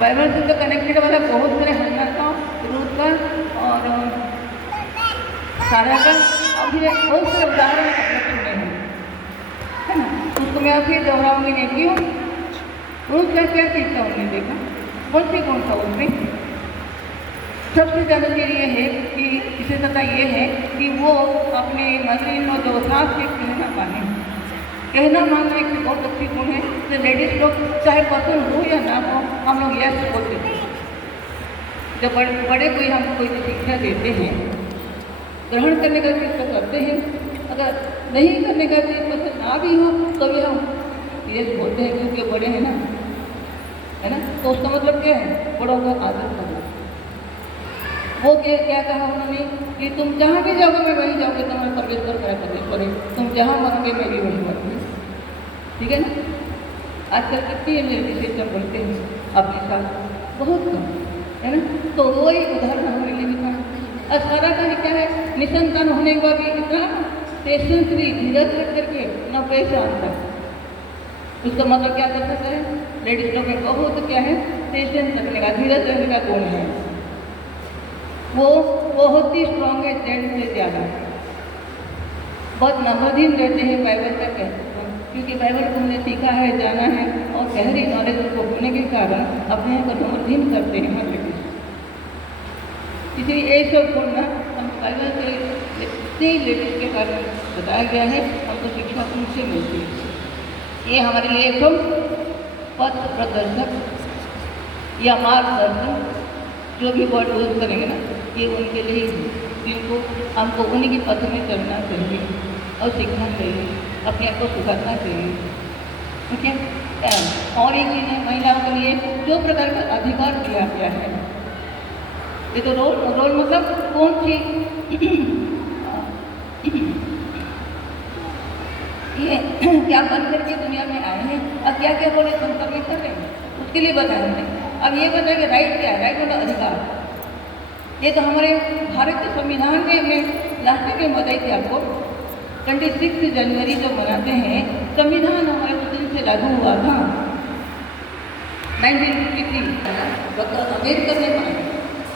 बाइबल से तो कनेक्टेड वाला बहुत सारे हन्ना का, रूत का और सारा का और फिर बहुत सारे उदाहरण अपने सुने हैं, है ना। उसको मैं फिर दोहराऊंगी नहीं, क्यों? रूत का क्या चीज़ था उन्होंने देखा, कौन सी कौन था उसमें। सबसे ज़्यादा चीज़ ये है कि विशेषता ये है कि वो अपने मदर को जो साथ से कहना माने, कहना मानना एक बहुत अच्छी गुण है। तो लेडीज़ लोग चाहे पसंद हो या ना हो हम लोग यस बोलते हैं। जब बड़े कोई हम कोई शिक्षा देते हैं, ग्रहण करने का चीज़ तो करते हैं, अगर नहीं करने का चीज़ पसंद ना भी हो तो भी हम यस बोलते हैं क्योंकि बड़े हैं ना, है ना। तो उसका मतलब क्या है, बड़ों का आदर करना। वो क्या कहा उन्होंने कि तुम जहाँ भी जाओगे मैं वहीं जाओगे, तुम्हारा परमेश्वर मेरा परमेश्वर है, तुम जहाँ मानोगे मेरी वही मानोगे, ठीक है ना। आजकल कितनी मेरे सिस्टम बोलते हैं अपने साथ, बहुत कम, है ना। तो वही उदाहरण हमारे लिए भी था। और सारा का क्या है, निसंतान होने के बाद भी इतना पेशेंस भी धीरज रख करके ना पैसा आता है। उसका मतलब क्या कर सकता है, लेडीज लोग में बहुत क्या है, पेशेंस रखने का, धीरज रखने का गुण है। वो बहुत ही स्ट्रॉन्ग है जेंट्स से ज़्यादा, बहुत नम्रदीन रहते हैं बाइबल का कहते, क्योंकि बाइबल को हमने सीखा है, जाना है और गहरी नॉलेज उनको होने के कारण अपने को नम्रदीन करते हैं हर लेडीज। इसलिए ये सब गुण ना हम बाइबल से जितनी लेडीज के बारे में बताया गया है हमको शिक्षा उनसे मिलती है। ये हमारे लिए एक पथ प्रदर्शक या मार्गदर्शक जो भी वर्ड यूज करेंगे ना, ये उनके लिए जिनको हमको उन्हीं के पथ में चलना चाहिए और सीखना चाहिए, अपने आप को सुधारना चाहिए, ठीक है। और एक चीज़ है, महिलाओं के लिए जो प्रकार का अधिकार दिया गया है, ये तो रोल मतलब कौन सी ये क्या बन करके दुनिया में आए हैं और क्या क्या बोले संसार में कर रहे हैं, उसके लिए बताया हमने। अब ये बताया कि राइट क्या है, राइट मतलब अधिकार। ये तो हमारे भारत के संविधान में हमने लास्ट में बताई थी आपको, 26 जनवरी जो मनाते हैं, संविधान हमारे उस दिन से लागू हुआ था 1953। डॉक्टर अम्बेडकर ने माना,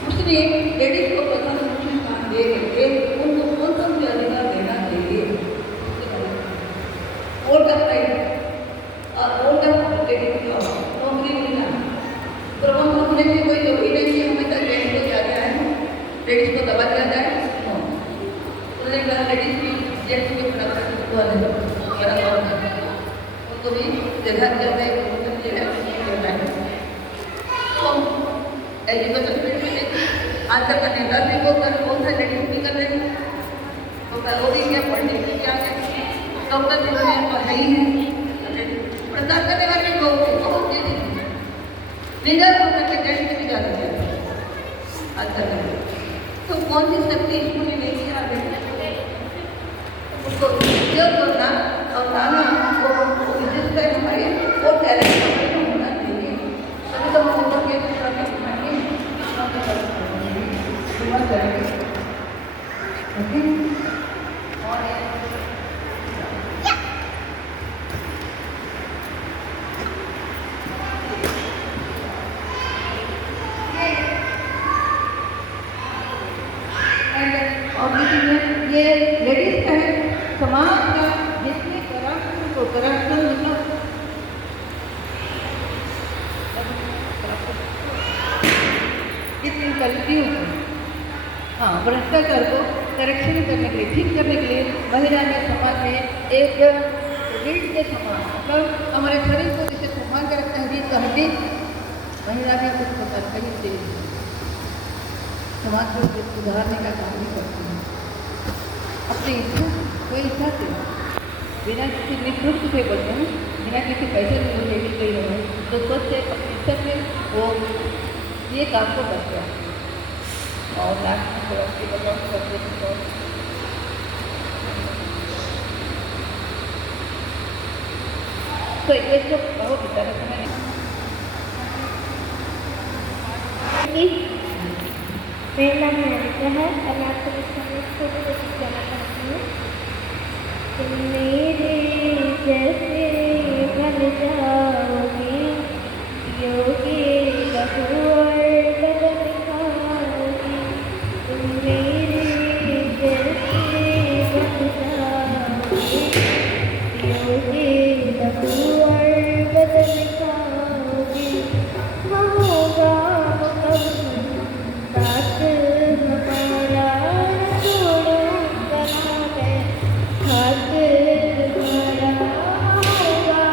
उसने लेडीज को प्रधानमंत्री स्थान दे करके उनको कौन कौन से अधिकार देना चाहिए, वोट ऑफ राइट और वोट ऑफ नौकरी मिलना, प्रबंध होने की कोई जरूरी नहीं है हमें तक लेडीज को क्या क्या है, लेडीज को दबा दिया जाए। उन्होंने कहा लेडीज भी जेंट्स के बराबर उनको भी जगह देना है। तो एजुकेशन फील्ड में आजकल का नेता भी वो कौन सा लेडीज भी कर रहे हैं, तो वो भी क्या पढ़ने की क्या है, डॉक्टर जिन्होंने पढ़ाई है, प्रचार करने वाले लोग बहुत चीज़ लीडर होकर के जेंट्स में भी जा रहे हैं आजकल। तो कौन सी शक्ति स्कूल में नहीं आ रही, उसको क्लियर करना और लाना, वो विशेषता हमारे वो टैलेंट हमारे में होना चाहिए, तभी तो हम लोग के करेंगे। और ये लेडीज का है, समाज का जिसमें करप्शन को करप्शन मतलब जितनी गलती होती, हाँ भ्रष्टाचार को करेक्शन करने के लिए, ठीक करने के लिए महिला ने समाज में एक रीढ़ के समान, मतलब हमारे शरीर को से समाज का तहरीर तो हटी महिला भी कुछ तो कर ही दे समाज को सुधारने का काम भी करती है अपनी इच्छा कोई इच्छा से बिना किसी निष्ठुष्ट से बोलते हैं बिना किसी पैसे से मुझे भी कोई हो तो सोच से अपनी इच्छा से वो ये काम को करते हैं और लास्ट में व्यवस्थी बदलाव करते हैं तो ये जो बहुत बेचारे समय मेरा नाम मोनिका है और मैं आपको इस समय छोटी कोशिश करना चाहती हूँ तुम मेरे जैसे बन जाओगे योगी बहुवर बदल खाओगे तुम मेरे जैसे बन जाओगे योगी बहुवर बदल खाओगे होगा कब साथ हमारा छोड़ो कहाँ है हाथ तुम्हारा होगा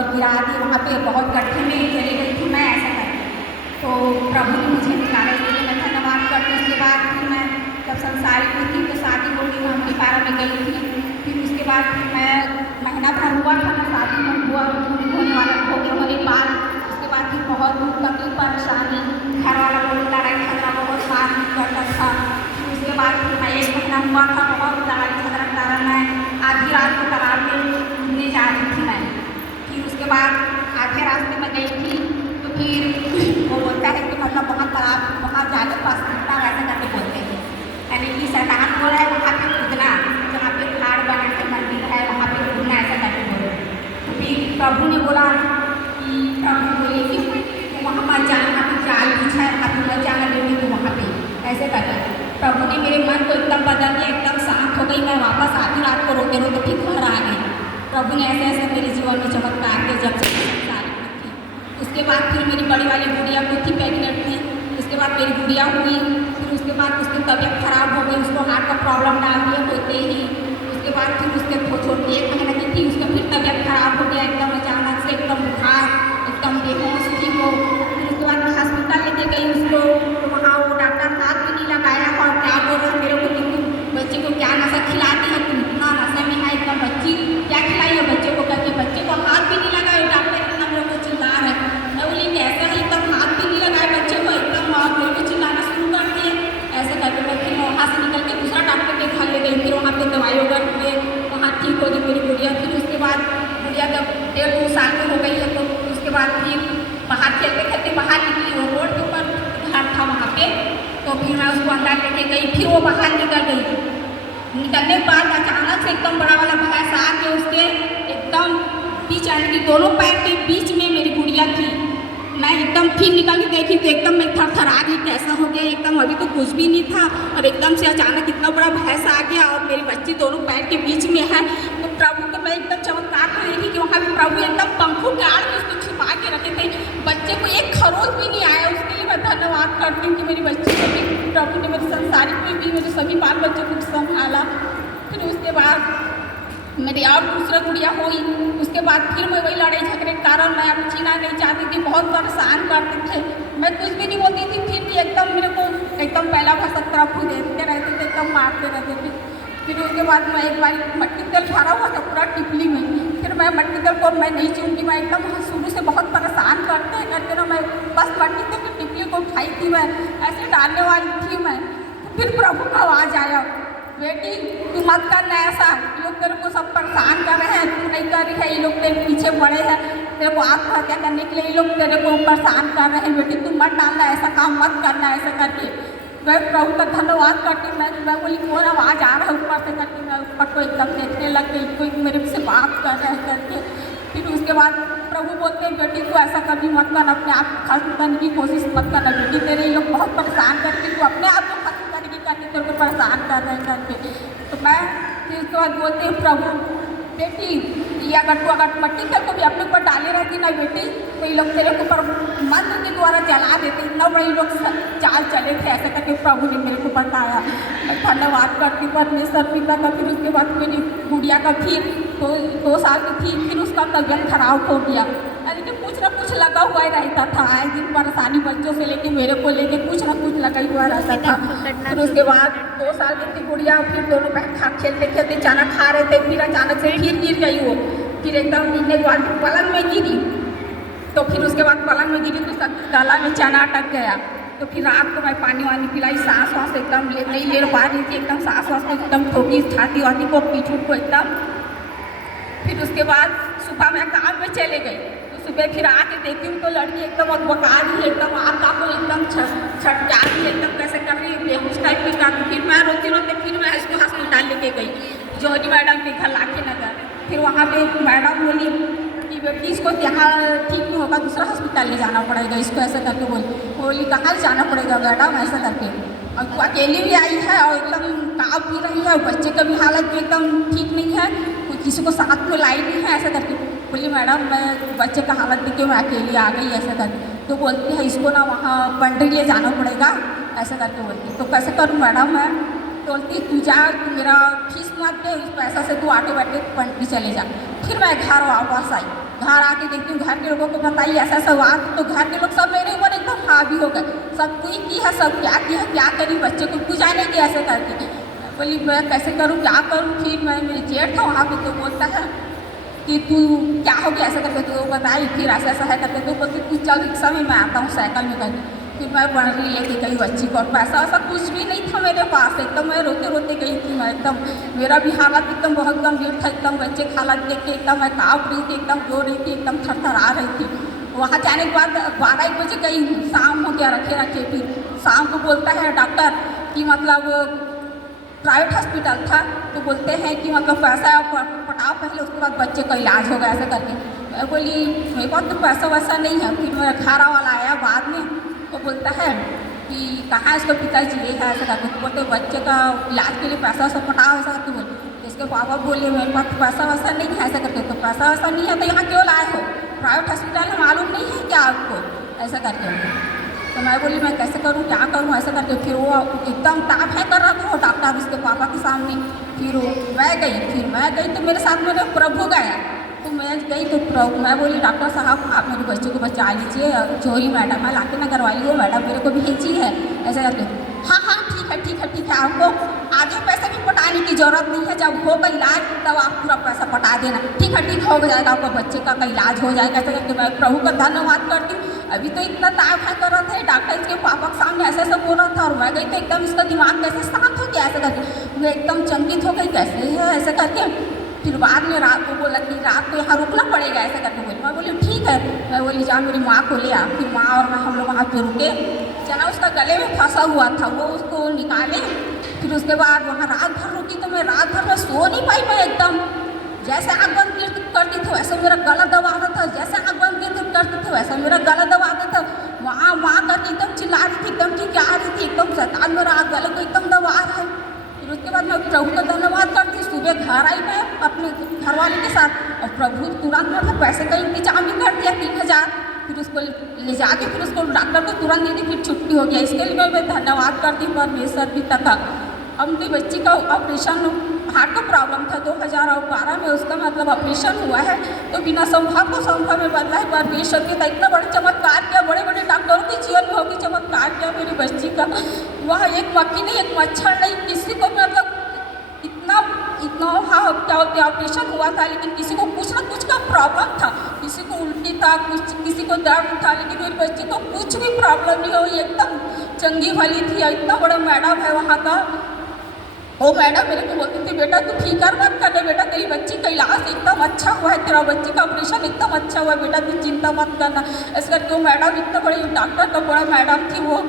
और गिरा दी वहाँ पे, बहुत गड्ढे में चली गई थी मैं, ऐसा करके। तो प्रभु ने मुझे निकाला, इसके लिए मैं धन्यवाद करती हूँ। उसके बाद फिर मैं जब संसारिक में थी तो शादी हो गई, मैं उनके पारा में गई थी। फिर उसके बाद फिर मैं महीना भर हुआ था, मैं शादी में हुआ होने वाला हो गया होने बाद उसके बाद फिर बहुत दुख तकलीफ परेशानी, घर वाला बोल लड़ाई झगड़ा बहुत साथ करता था। फिर उसके बाद फिर मैं 1 महीना हुआ था, बहुत लड़ाई झगड़ा करा, मैं आधी रात को तालाब में घूमने जा रही थी मैं। फिर उसके बाद आधे रास्ते में गई थी तो फिर वो बोलता है कि मतलब वहाँ तालाब वहाँ जाकर पास कूदना, वैसे करके बोलते हैं, यानी कि शैतान बोल रहा है वहाँ पे कूदना, जहाँ पे खाड़ बना के मंदिर है वहाँ पे कूदना, ऐसा करके बोल रहे हैं। तो फिर प्रभु ने बोला कि प्रभु बोले कि वहाँ मत जाना, तो जाल बिछा है, अभी मत जाना बेटी को वहाँ पे, ऐसे करके। प्रभु ने मेरे मन को एकदम बदल दिया, एकदम शांत हो गई। मैं वापस आधी रात को रोते रोते फिर घर आ गई। प्रभु ने ऐसे ऐसे मेरे जीवन में चमत्कार किया जब से संसारिक में थी। उसके बाद फिर मेरी बड़ी वाली गुड़िया को थी, प्रेगनेंट थी। उसके बाद मेरी गुड़िया हुई, फिर उसके बाद उसकी तबीयत खराब हो गई, उसको हार्ट का प्रॉब्लम डाल दिया होते ही। उसके बाद फिर उसके छोटी 1 महीने की थी, उसका फिर तबीयत खराब हो गया एकदम अचानक से, एकदम बुखार, एकदम बेहोश थी वो। फिर उसके बाद मैं हॉस्पिटल लेके गई उसको, तो वहाँ वो डॉक्टर हाथ भी नहीं लगाया और क्या बोल रहा है मेरे को कि तुम बच्चे को क्या नशा खिलाती है, तुम इतना नशे में है, एकदम बच्ची क्या खिलाई है बच्चे को, करके बच्चे को हाथ भी नहीं लगाए। डॉक्टर इतना मेरे को चिल्ला रहा है। मैं बोली कैसा है, एकदम हाथ भी नहीं लगाए बच्चे को, एकदम मेरे को चिल्लाना शुरू कर दिए, ऐसे करके। मैं फिर वहाँ से निकल के दूसरा डॉक्टर के घर ले गई, फिर वहाँ पे दवाई वगैरह हुए, वहाँ ठीक हो गई मेरी गुड़िया। फिर उसके बाद गुड़िया जब 1.5-2 साल की हो गई है तो उसके बाद फिर बाहर खेलते खेलते बाहर निकली, वो रोड के ऊपर घर था वहाँ पे, तो फिर मैं उसको अंदर लेके गई। फिर वो बाहर निकल गई, निकलने के बाद अचानक से एकदम बड़ा वाला भैंस आ के उसके एकदम बीच, यानी कि दोनों पैर के बीच में मेरी गुड़िया थी। मैं एकदम फिर निकल के देखी तो एकदम मैं थर आ गई, कैसा हो गया एकदम, अभी तो कुछ भी नहीं था और एकदम से अचानक इतना बड़ा भैंस आ गया और मेरी बच्ची दोनों पैर के बीच में है। तो प्रभु को मैं एकदम चमत्कार कर रही थी कि वहाँ पे प्रभु एकदम पंखों के आड़ में उसको छुपा के रखे थे, बच्चे को एक खरोच भी नहीं आया। उसके लिए मैं धन्यवाद करती हूँ कि मेरी बच्ची को भी प्रभु ने मेरे संसारिक में भी मेरे सभी बाल बच्चों को संभाला। फिर उसके बाद मेरी और दूसरा गुड़िया हुई। उसके बाद फिर मैं वही लड़ाई झगड़े के कारण मैं अब जीना नहीं चाहती थी, बहुत परेशान करते थे, मैं कुछ भी नहीं बोलती थी, फिर भी एकदम मेरे को एकदम पहला भाषा तरफ ही देते रहते थे, एकदम मारते रहते थे। फिर उसके बाद मैं एक बार मट्टी तेल भरा हुआ था पूरा टिपली में, फिर मैं मट्टी तेल को मैं नहीं चूँगी, मैं एकदम शुरू से बहुत परेशान करते ना, मैं बस मट्टी तेल की टिपली को उठाई थी, मैं ऐसे डालने वाली थी मैं। फिर प्रभु का आवाज़ आया, बेटी तू मत करना ऐसा, ये लोग तेरे को सब परेशान कर रहे हैं, तू नहीं कर रही है, ये लोग तेरे पीछे पड़े हैं, तेरे को आत्महत्या करने के लिए ये लोग तेरे को परेशान कर रहे हैं, बेटी तू मत डालना, ऐसा काम मत करना, ऐसा करके। मैं प्रभु का धन्यवाद करती, मैं बोली कौन आवाज़ आ रहा है ऊपर से करके, मैं ऊपर को एकदम देखने लग गई, कोई मेरे से बात कर रहे हैं करके। फिर उसके बाद प्रभु बोलते हैं बेटी तू ऐसा कभी मत करना, अपने आप को खत्म करने की कोशिश मत करना बेटी, तेरे ये लोग बहुत परेशान करके तू अपने आप को खत्म करने की करके तेरे को परेशान कर रहे हैं करके। तो मैं फिर उसके बाद बोलते हैं प्रभु बेटी ये अगर तू मट्टी तेल को भी अपने ऊपर डाले रहती ना बेटी, तो ये लोग तेरे को मंत्र के द्वारा जला देते, इतना बड़े लोग चाल चले थे, ऐसा करके प्रभु ने मेरे को बताया। मैं धन्यवाद करती परमेश्वर पिता का। फिर उसके बाद मेरी गुड़िया का फिर 2 साल की थी, फिर उसका तबीयत खराब हो गया, यानी कि कुछ ना कुछ लगा हुआ ही रहता था, आए दिन परेशानी बच्चों से लेके मेरे को लेके कुछ ना कुछ लगा हुआ रहता था। फिर उसके बाद 2 साल की थी गुड़िया, फिर दोनों बहन खेलते खेलते चना खा रहे थे, फिर अचानक से फिर गिर गई वो, फिर एकदम गिरने के बाद पलंग में गिरी, तो फिर उसके बाद पलंग में गिरी तो गला में चना अटक गया। तो फिर रात को मैं पानी वानी पिलाई, सांस वास एकदम नहीं ले पा रही थी, एकदम सांस वास को एकदम ठोकी, छाती वाती को पीठ को एकदम। फिर उसके बाद सुबह मैं काम में चले गई, तो सुबह फिर आके देखती हूँ तो लड़की एकदम बका रही है, एकदम आपका को एकदम छटका रही है, एकदम कैसे कर रही है बेहोश टाइप की कर। फिर मैं रोते रोते फिर मैं इसको हॉस्पिटल लेके गई, जोहरी मैडम के घर लाके नगर। फिर वहाँ पे मैडम बोली कि बेटी इसको यहाँ ठीक नहीं होगा, दूसरा हॉस्पिटल ले जाना पड़ेगा इसको, ऐसा करके बोली कहाँ जाना पड़ेगा मैडम, ऐसा करके। और तू अकेली भी आई है और एकदम काँप भी रही है और बच्चे का भी हालत भी एकदम ठीक नहीं है, कोई किसी को साथ में लाई नहीं है, ऐसा करके बोली मैडम मैं बच्चे का हालत देख के मैं अकेली आ गई, ऐसा करके। तो बोलती है इसको ना वहाँ पंडरी ले जाना पड़ेगा, ऐसा करके बोलती। तो कैसे करूँ मैडम मैं, तो बोलती तू जा, तू मेरा फीस मत दे, उस पैसा से तू ऑटो बैठ के पंडरी चले जा। फिर मैं घर वापस आई, घर आके देखती हूँ, घर के लोगों को बताइए ऐसा ऐसा हुआ, तो घर के लोग सब मेरे ऊपर एकदम हावी हो गए, सब कोई की है, सब क्या किया, क्या करी, बच्चे को पूजा नहीं किया ऐसे करके। बोली मैं कैसे करूँ, क्या करूँ। फिर मैं मेरी जेठ था वहाँ पे, तो बोलता है कि तू क्या हो गया ऐसा करके, तो बताई फिर ऐसा ऐसा है करके, तो बोलती तू चल रिक्शा में, मैं आता हूँ साइकिल में करके। फिर मैं बड़ी लेके गई बच्ची को, और पैसा वैसा कुछ भी नहीं था मेरे पास, एकदम मैं रोते रोते गई थी। मैं एकदम, मेरा भी हालत एकदम बहुत गंभीर था, एकदम बच्चे की हालत देख के एकदम मैं काँप रही थी, एकदम रो रही थी, एकदम थरथरा रही थी। वहाँ जाने के बाद 12-1 बजे गई, शाम हो गया, रखे फिर शाम को बोलता है डॉक्टर कि मतलब प्राइवेट हॉस्पिटल था, तो बोलते हैं कि मतलब पैसा पटाओ पहले, उसके बाद बच्चे का इलाज होगा ऐसे करके। मैं बोली मेरे पास तो पैसा वैसा नहीं है। फिर मेरा खारा वाला आया बाद में, तो बोलता है कि कहाँ इसका पिताजी ये है ऐसा करके, तो बोलते बच्चे का इलाज के लिए पैसा वैसा पटाओ ऐसा करके बोले। इसके पापा बोले मेरे पास पैसा वैसा नहीं है ऐसा करके, तो पैसा वैसा नहीं है तो यहाँ क्यों लाए हो, प्राइवेट हॉस्पिटल में मालूम नहीं है क्या आपको ऐसा करके। तो मैं बोली मैं कैसे करूँ, क्या करूँ ऐसा करके। फिर वो एकदम ताप है कर रहा था वो डॉक्टर उसके पापा के सामने। फिर मैं गई तो मेरे साथ मेरे प्रभु गया, तो मैं गई तो प्रभु, मैं बोली डॉक्टर साहब आप मेरे बच्चे को बचा लीजिए, जोरी मैडम है लाके नगर वाली, वो मैडम मेरे को भेजी है ऐसा करके। हाँ ठीक है, आपको आधे पैसे भी पटाने की जरूरत नहीं है, जब होगा इलाज तब आप पूरा पैसा पटा देना। ठीक है हो जाएगा, आपका बच्चे का इलाज हो जाएगा ऐसा करके। मैं प्रभु का धन्यवाद करती हूँ। अभी तो इतना ताप है कर रहा था, डॉक्टर इसके पापा के सामने ऐसे ऐसा बोल रहा था, और मैं गई तो एकदम इसका दिमाग कैसे शांत हो गया ऐसा करके, मैं एकदम चंकित हो गई कैसे है ऐसा करके। फिर बाद में रात को बोला कि रात को यहाँ रुकना पड़ेगा ऐसा करके बोली। मैं बोली ठीक है, मैं बोली जा मेरी माँ को ले आ। फिर माँ और मैं हम लोग वहाँ पे रुके, चना उसका गले में फंसा हुआ था वो उसको निकाले। फिर उसके बाद वहाँ रात भर रुकी, तो मैं रात भर में सो नहीं पाई। मैं एकदम जैसे आँख बंद करती थी वैसे मेरा गला दबाता था, जैसे आँख बंद करती थी वैसा मेरा गला दबाता था। वहाँ करके एकदम चिल्ला रही थी, एकदम चिल्ला रही थी, एकदम शैतान मेरा गले को एकदम दबा रहा है। फिर उसके बाद मैं प्रभु का धन्यवाद करती। सुबह घर आई मैं अपने घरवाले के साथ, और प्रभु तुरंत मतलब पैसे का इंतजाम भी कर दिया 3000। फिर उसको ले जाके फिर उसको डॉक्टर को तुरंत दे दी, फिर छुट्टी हो गया। इसके लिए मैं धन्यवाद करती हूँ परमेश्वर पिता का। अपनी बच्ची का ऑपरेशन हार्ट का प्रॉब्लम था 2012 में, उसका मतलब ऑपरेशन हुआ है, तो बिना संभव को संभव में बदला है परमेश्वर पिता। इतना बड़ा चमत्कार किया, बड़े बड़े डॉक्टरों के जीवन में होगी चमत्कार किया मेरी बच्ची का। वह एक मक्खी नहीं, एक मच्छर नहीं, किसी को मतलब इतना हाँ क्या होता ऑपरेशन हुआ था, लेकिन किसी को कुछ ना कुछ का प्रॉब्लम था, किसी को उल्टी था, किसी को दर्द था, लेकिन मेरी बच्ची को कुछ भी प्रॉब्लम नहीं हुई, एकदम चंगी भली थी। इतना बड़ा मैडम है वहाँ का, वो मैडम मेरे को बोलती थी बेटा तू फिकर मत करना, बेटा तेरी बच्ची का इलाज एकदम अच्छा हुआ है, तेरा बच्ची का ऑपरेशन एकदम अच्छा हुआ है, बेटा तू चिंता मत करना। इस करके वो मैडम इतना बड़ी डॉक्टर का बड़ा मैडम थी वो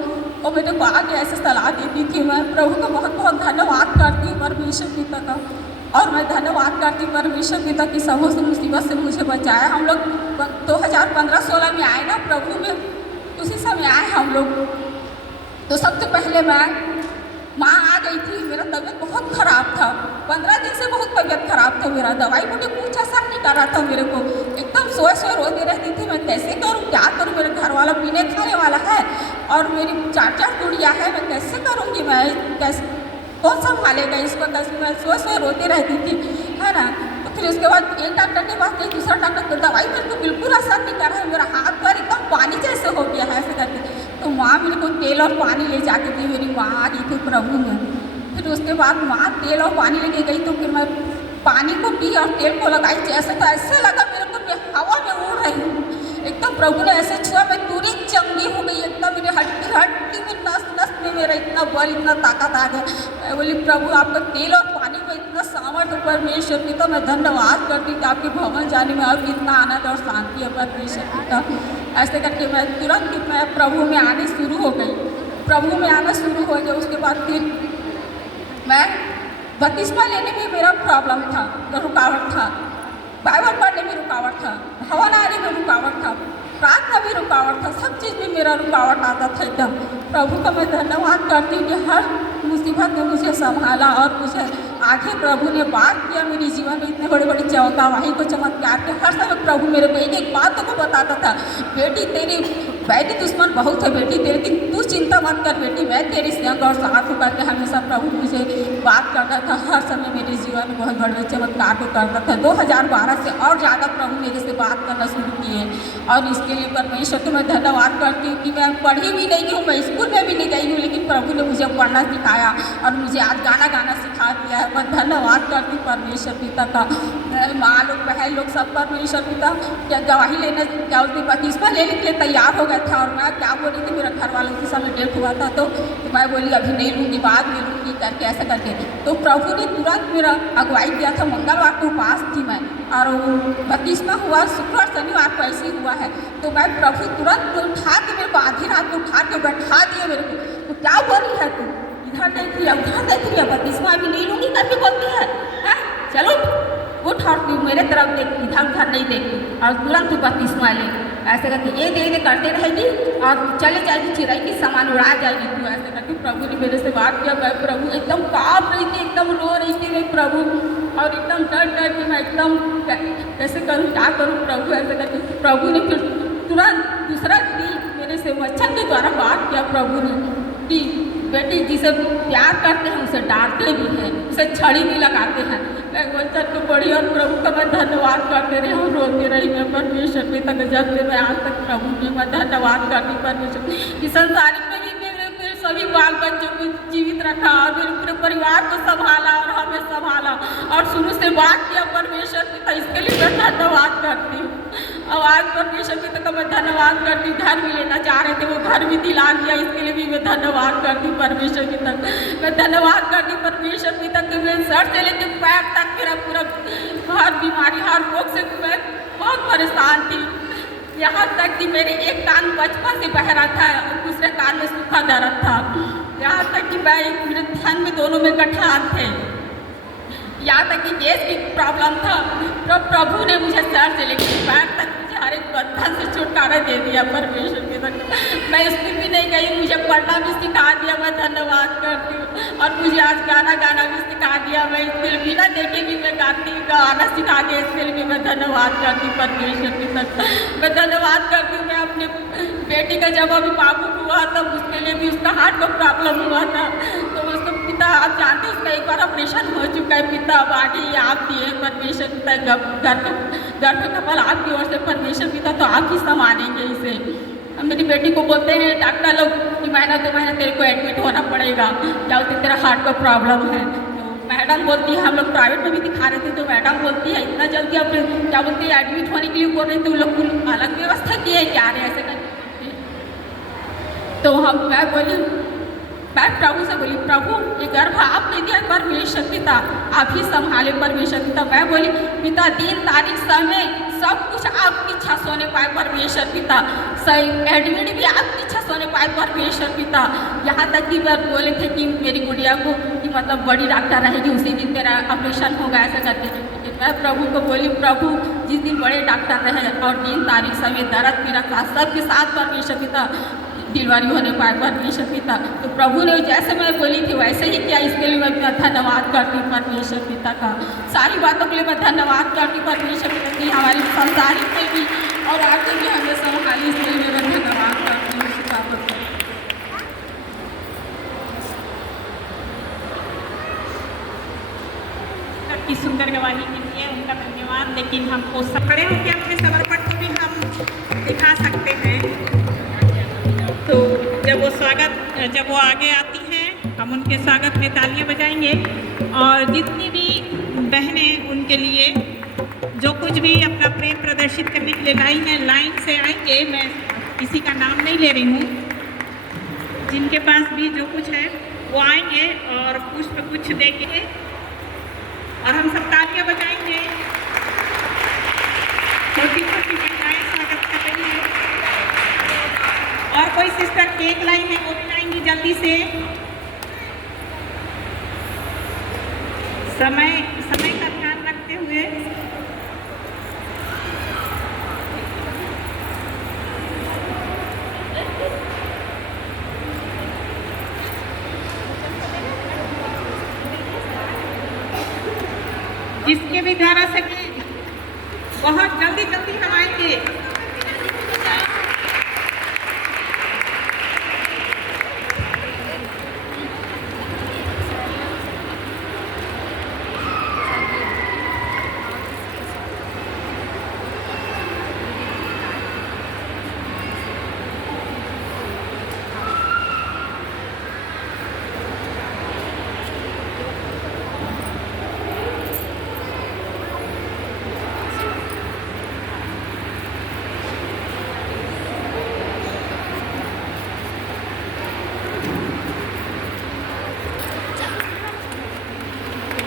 मेरे को आगे ऐसे सलाह देती थी। मैं प्रभु का बहुत बहुत धन्यवाद करती हूँ परमेश्वर पिता का, और मैं धन्यवाद करती हूँ परमेश्वर पिता की समस्त मुसीबत से मुझे बचाया। हम लोग 2015-16 में आए ना प्रभु में, उसी समय आए हम लोग। तो सबसे पहले मैं माँ आ गई थी, मेरा तबीयत बहुत ख़राब था, 15 दिन से बहुत तबीयत ख़राब था मेरा, दवाई मुझे कुछ असर नहीं कर रहा था मेरे को, एकदम सोए रोती रहती थी। मैं कैसे करूँ क्या करूँ, मेरे घर वाला पीने खाने वाला है और मेरी 4 गुड़िया है, मैं कैसे करूँगी, मैं कैसे कौन संभालेगा इसको, कैसे मैं सोए रोती रहती थी, है ना। तो फिर उसके बाद एक डॉक्टर के पास गई, दूसरा डॉक्टर को दवाई मेरे को बिल्कुल असर नहीं कर रहा है, मेरा हाथ पैर एकदम पानी जैसे हो गया है ऐसे करके। तो माँ मेरे को तेल और पानी ले जाके दी, मेरी माँ आ गई थी प्रभु में। फिर उसके बाद माँ तेल और पानी लेके गई, तो फिर मैं पानी को पी और तेल को लगाई, जैसे तो ऐसे लगा मेरे को मैं हवा में उड़ रही हूँ, एकदम प्रभु ने ऐसे छुआ, मैं तुरंत चंगी हो गई, एकदम मेरी हड्डी में नस में मेरा इतना बल इतना ताकत आ गया। मैं बोली प्रभु आपका तेल और पानी में इतना सामर्थ्य परमेश्वर पिता, मैं धन्यवाद करती कि आपके भवन जाने में अब इतना आनंद और शांति है परमेश्वर पिता। ऐसे करके मैं तुरंत मैं प्रभु में आने शुरू हो गई, प्रभु में आना शुरू हो गया। उसके बाद फिर मैं बपतिस्मा लेने में मेरा प्रॉब्लम था, रुकावट था, बाइबल पढ़ने में रुकावट था, भवन आने में रुकावट था, प्रार्थना भी रुकावट था, सब चीज़ में मेरा रुकावट आता था एकदम। प्रभु का मैं धन्यवाद करती हूँ कि हर मुसीबत में मुझे संभाला और मुझे आगे प्रभु ने बात किया मेरे जीवन में, इतने बड़े बड़े गवाही को चमत्कार के हर समय प्रभु मेरे को एक एक बातों को बताता था। बेटी तेरी बैठी दुश्मन बहुत है बेटी तेरी, कि तू चिंता मत कर बेटी, मैं तेरी संग और साथ होकर के हमेशा प्रभु मुझे बात करता था। हर समय मेरे जीवन में बहुत बड़े चमत्कार को करता था। 2012 से और ज़्यादा प्रभु मेरे से बात करना शुरू किए, और इसके लिए परमेश्वर को मैं धन्यवाद करती हूँ कि मैं पढ़ी भी नहीं हूँ, मैं स्कूल में भी नहीं गई हूँ, लेकिन प्रभु ने मुझे पढ़ना सिखाया और मुझे आज गाना सिखा दिया है। मैं धन्यवाद करती हूँ परमेश्वर पिता का। माँ लोग बहन लोग सब परमेश्वर पिता क्या गवाही लेने क्या बोलती बपतिस्मा लेने के लिए तैयार हो गया था, और मैं क्या बोल रही थी, मेरा घर वालों के समय डेथ हुआ था, तो मैं बोली अभी नहीं लूँगी, बाद में लूँगी करके ऐसा करके। तो प्रभु ने तुरंत मेरा अगुवाई किया था। मंगलवार को उपास थी मैं, और वो बपतिस्मा हुआ शुक्रवार शनिवार को ऐसे ही हुआ है। तो मैं प्रभु तुरंत उठा के मेरे को आधी रात में उठा के बैठा दिया मेरे को। तो क्या बोली है तू, इधर देख लिया उधर देख लिया, बपतिस्मा अभी नहीं लूँगी करके बोलती है, चलो उठ और तू मेरे तरफ देख, इधर उधर नहीं देखती, और तुरंत तू बपतिस्मा ले। ऐसे करके ये दे करते रहेगी और चले जाएगी, चिड़ै की सामान उड़ा जाएगी तू। ऐसे करके प्रभु ने मेरे से बात किया। मैं प्रभु एकदम काँप रही थी, एकदम रो रही थी मैं प्रभु, और एकदम डर के मैं एकदम कैसे करूँ क्या करूँ प्रभु। ऐसे करके प्रभु ने फिर तुरंत दूसरा दिन मेरे से वचन के द्वारा बात किया प्रभु ने कि बेटी जिसे प्यार करते हैं उसे डांटते भी हैं, उसे छड़ी भी लगाते हैं। मैं वचन को पढ़ी और प्रभु का मैं धन्यवाद करते रही और रोती रही। मैं परमेश्वर में तक जब से मैं आज तक प्रभु में मैं धन्यवाद करती परमेश्वर कि संसारिक में भी मेरे सभी बाल बच्चों को जीवित रखा और मेरे पूरे परिवार को संभाला और हमें संभाला और शुरू से बात किया परमेश्वर पिता, इसके लिए मैं धन्यवाद करती हूँ। और आज परमेश्वर पिता का मैं धन्यवाद करती हूँ। घर भी लेना चाह रहे थे, वो घर भी दिला दिया, इसके लिए भी मैं धन्यवाद करती हूँ परमेश्वर पिता। मैं धन्यवाद करती हूँ परमेश्वर पिता कि मैं सर से लेकर पैर तक मेरा पूरा हर बीमारी हर रोग से मैं बहुत परेशान थी। यहाँ तक कि मेरे एक कान बचपन से बहरा था और दूसरे कान में सूखा दर्द था। यहाँ तक कि मेरे धन में दोनों में गठान थे। यहाँ तक कि गैस की प्रॉब्लम था, तो प्रभु ने मुझे सर से लेकर पैर तक मुझे हर एक बंधन से छुटकारा दे दिया परमेश्वर के तक। मैं स्कूल भी नहीं गई, मुझे पढ़ना भी सिखा दिया, मैं धन्यवाद करती हूँ। और मुझे आज गाना भी सिखा दिया। मैं स्कूल बिना देखे भी मैं गाना सिखा दिया, इसके लिए भी मैं धन्यवाद करती हूँ परमेश्वर के तक। मैं धन्यवाद करती हूँ। मैं अपने बेटी का जब अभी बाबू हुआ तब उसके लिए भी उसका हार्ट का प्रॉब्लम हुआ था, तो उसको पिता आप जानते हैं उसका एक बार ऑपरेशन हो चुका है। पिता बाकी आप दिए परमेश्वर पिता, घर पे कपल आपकी ओर से परमेश्वर पिता, तो आप ही संभालेंगे इसे। मेरी बेटी को बोलते हैं डॉक्टर लोग कि महीना 2 महीना तेरे को एडमिट होना पड़ेगा, क्या होती तेरा हार्ट का प्रॉब्लम है। तो मैडम बोलती है, हम लोग प्राइवेट में भी दिखा रहे थे, तो मैडम बोलती है इतना जल्दी आप क्या बोलती है एडमिट होने के लिए बोल रहे थे, उन लोग अलग व्यवस्था की है क्या रहे ऐसे करके। तो मैं बोली, मैं प्रभु से बोली प्रभु ये गर्भ आपने दिया परमेश्वर पिता, आप ही संभाले परमेश्वर पिता। मैं बोली पिता 3 तारीख समय सब कुछ आपकी इच्छा से होने पाए परमेश्वर पिता, सही एडमिट भी आपकी इच्छा से होने पाए परमेश्वर पिता। यहाँ तक कि वह बोले थे कि मेरी गुड़िया को कि मतलब बड़ी डॉक्टर रहेगी उसी दिन तेरा ऑपरेशन होगा ऐसा करके। मैं प्रभु को बोली प्रभु जिस दिन बड़े डॉक्टर रहे और 3 तारीख समय दर्द मेरा साथ सबके साथ परमेश्वर पिता डिलीवरी होने पाए परमेश्वर पिता। तो प्रभु ने जैसे मैं बोली थी वैसे ही किया, इसके लिए मैं धन्यवाद करती हूँ परमेश्वर पिता का। सारी बातों के लिए मैं धन्यवाद करती हूँ परमेश्वर पिता की, हमारी संसारिक में भी और आगे भी हमें संभाली, इसके लिए मैं धन्यवाद करती हूँ। की सुंदर गवाही के लिए उनका धन्यवाद। लेकिन हमको खड़े होकर अपने समर्पण को भी हम दिखा सकते हैं। तो जब वो आगे आती हैं हम उनके स्वागत में तालियां बजाएंगे। और जितनी भी बहनें उनके लिए जो कुछ भी अपना प्रेम प्रदर्शित करने के लिए लाई हैं लाइन से आएंगे। मैं किसी का नाम नहीं ले रही हूँ, जिनके पास भी जो कुछ है वो आएंगे और पुष्प कुछ देंगे और हम सब तालियां बजाएंगे। छोटी छोटी महिलाएं स्वागत कर रही हैं और कोई सिस्टर केक लाई है वो भी लाएंगी जल्दी से। समय का ध्यान रखते हुए जिसके भी द्वारा सके बहुत जल्दी जल्दी हम आएंगे।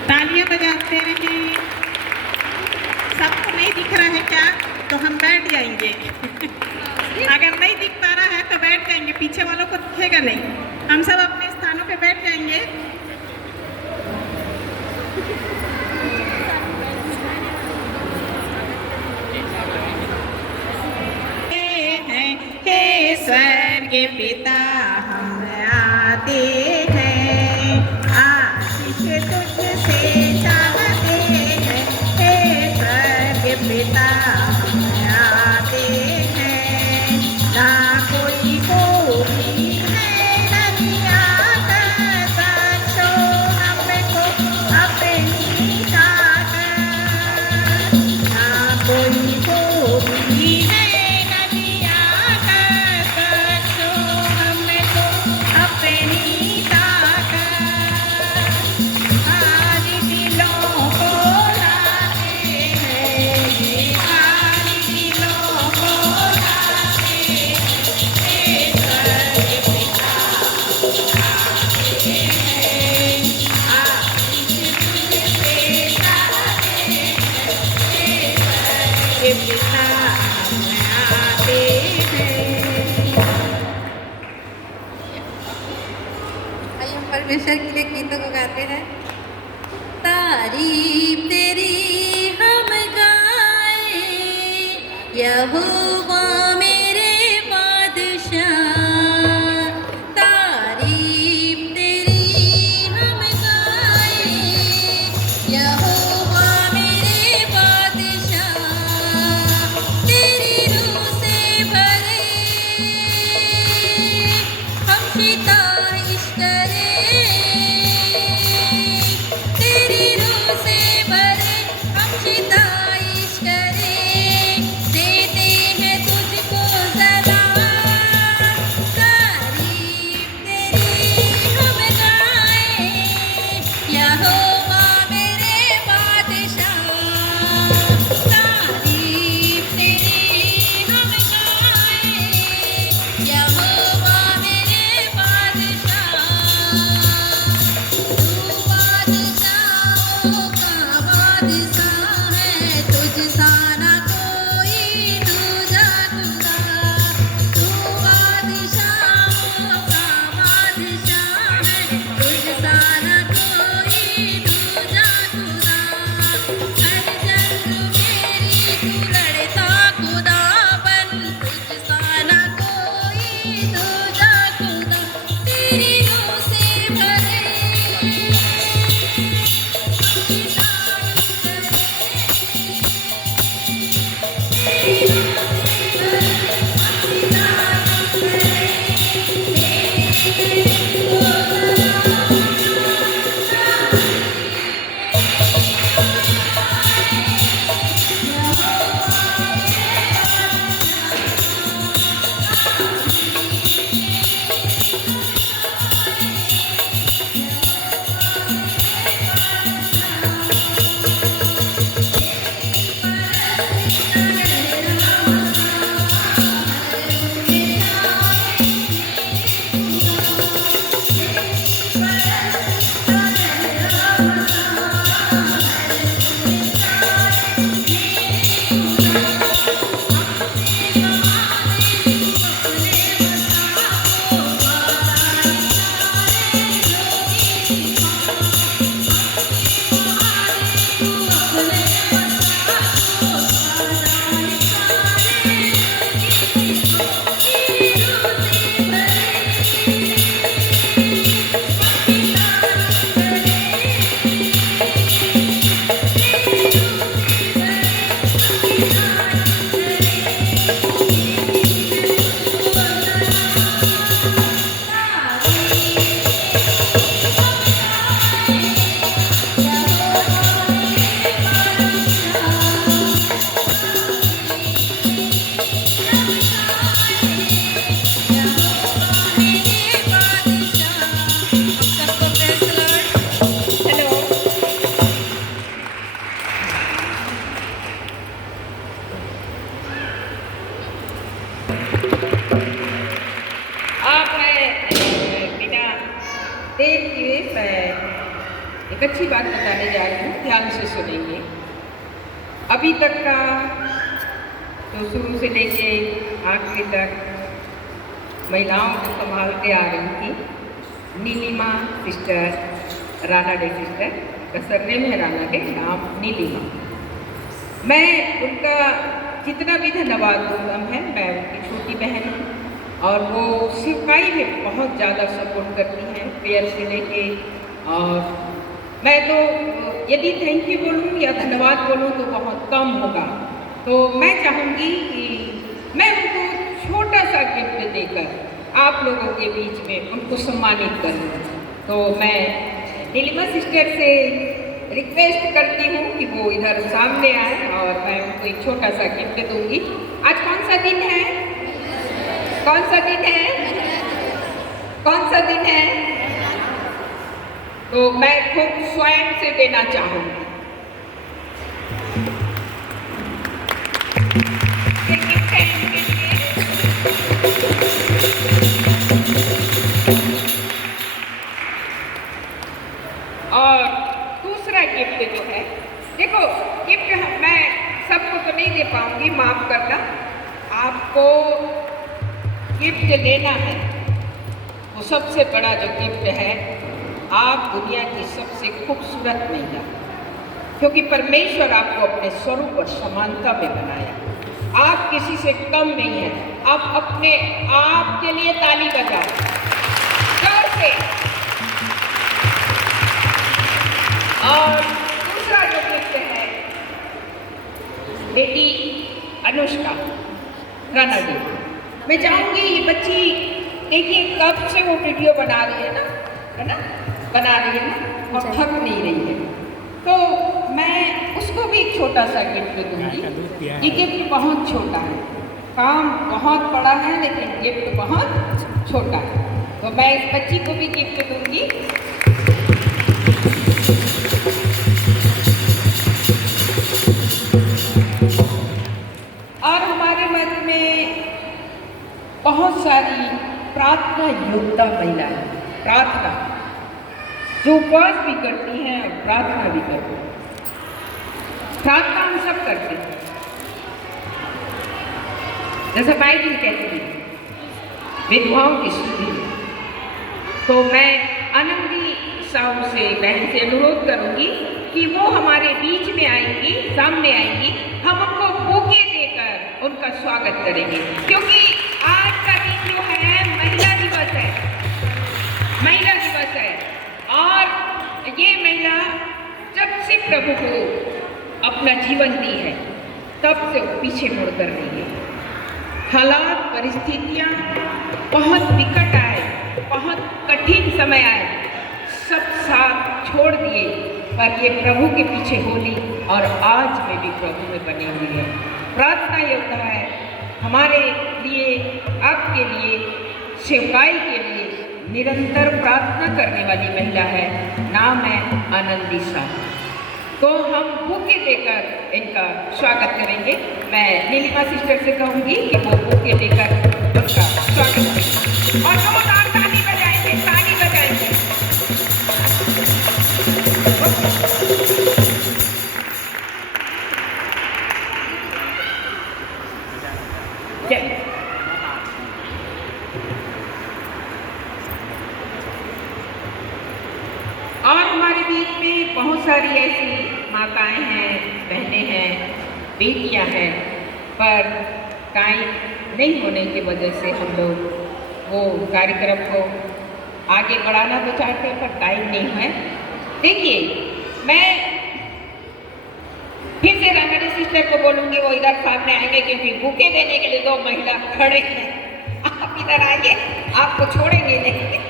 तालियां बजाते रहें। सबको नहीं दिख रहा है क्या? तो हम बैठ जाएंगे। अगर नहीं दिख पा रहा है तो बैठ जाएंगे, पीछे वालों को दिखेगा नहीं। हम सब अपने स्थानों पे बैठ जाएंगे। हे स्वर्ग पिता हम आते हैं, आशीष तुझसे चाहते हैं। हे स्वर्ग पिता हम आते हैं, ना कोई कोई है नदिया कर बख्शो हमको अपनी ताकत। ना कोई कोई है नदिया कर बख्शो हमको अपनी ताकत। खाली दिलों को लाते हैं, खाली दिलों को लाते हैं। हे स्वर्ग पिता आते हैं, आशीष तुझसे चाहते हैं। हे स्वर्ग पिता हम आते हैं। आइए हम परमेश्वर के लिए गीतों को गाते हैं। तारीफ तेरी हम गाए, यहोवा मेरे बादशाह। तारीफ तेरी हम गाए, यहोवा मेरे बादशाह। तेरी रूह से भरे हम सितारिश करें। तेरी रूह से भरे हम सितारिश करें। देते हैं तुझ आई हूँ, ध्यान से सुनेंगे। अभी तक का तो शुरू से लेके आखिरी तक महिलाओं को संभालते आ रही थी नीलिमा सिस्टर, राणा डे सिस्टर का सरनेम है राणा डे, नाम नीलिमा। मैं उनका जितना भी धन्यवाद दूँ कम है। मैं उनकी छोटी बहन हूँ और वो सेवकाई में बहुत ज़्यादा सपोर्ट करती हैं, प्रेयर से लेके। और मैं तो यदि थैंक यू बोलूँ या धन्यवाद बोलूँ तो बहुत कम होगा। तो मैं चाहूँगी कि मैं उनको छोटा सा गिफ्ट देकर आप लोगों के बीच में उनको सम्मानित करूँ। तो मैं नीलिमा सिस्टर से रिक्वेस्ट करती हूँ कि वो इधर सामने आए और मैं उनको एक छोटा सा गिफ्ट दूँगी। आज कौन सा दिन है? कौन सा दिन है? कौन सा दिन है? तो मैं खुद स्वयं से देना चाहूँगी। ये गिफ्ट है इनके लिए। और दूसरा गिफ्ट जो है, देखो गिफ्ट मैं सबको तो नहीं दे पाऊंगी, माफ करना। आपको गिफ्ट लेना है, वो सबसे बड़ा जो गिफ्ट है, आप दुनिया की सबसे खूबसूरत महिला, क्योंकि परमेश्वर आपको अपने स्वरूप और समानता में बनाया। आप किसी से कम नहीं हैं। आप अपने आप के लिए ताली बजाओ जोर से। और दूसरा जो गिफ्ट है, बेटी अनुष्का राणा जी, मैं चाहूँगी ये बच्ची, देखिए कब से वो वीडियो बना रही है ना, बना रही है ना, और थक नहीं रही है। तो मैं उसको भी एक छोटा सा गिफ्ट दूँगी। ये गिफ्ट बहुत छोटा है, काम बहुत बड़ा है लेकिन गिफ्ट बहुत छोटा है। तो मैं इस बच्ची को भी गिफ्ट दूँगी। और हमारे मन में बहुत सारी प्रार्थना योद्धा महिलाएं, प्रार्थना जो उपवास भी करती हैं और प्रार्थना भी करती हैं। प्रार्थना हम सब करते हैं, जैसा बाइबल कहती है विधवाओं की स्तुति। तो मैं आनंदी साहू से, बहन से अनुरोध करूंगी कि वो हमारे बीच में आएंगी, सामने आएंगी, हम उनको बुके देकर उनका स्वागत करेंगे। क्योंकि आज का दिन जो है महिला दिवस है, महिला दिवस है। और ये महिला जब से प्रभु को अपना जीवन दी है तब से वो पीछे मुड़कर नहीं है। हालात, परिस्थितियाँ बहुत विकट आए, बहुत कठिन समय आए, सब साथ छोड़ दिए, पर ये प्रभु के पीछे बोली और आज में भी प्रभु में बनी हुई है। प्रार्थना योद्धा है, हमारे लिए, आपके लिए, सेवकाई के लिए निरंतर प्रार्थना करने वाली महिला है। नाम है आनंदी साहू। तो हम बुके देकर इनका स्वागत करेंगे। मैं नीलिमा सिस्टर से कहूँगी कि वो बुके देकर उनका स्वागत करें और जोरदार ताली बजाएंगे, ताली बजाएंगे। और हमारे बीच में बहुत सारी ऐसी माताएं हैं, बहनें हैं, बेटियां हैं, पर टाइम नहीं होने की वजह से हम लोग वो कार्यक्रम को आगे बढ़ाना तो चाहते हैं पर टाइम नहीं है। देखिए, मैं फिर से रामानी सिस्टर को बोलूँगी वो इधर सामने आएंगे, क्योंकि बुके देने के लिए दो महिला खड़े हैं। आप इधर आएंगे, आपको छोड़ेंगे नहीं।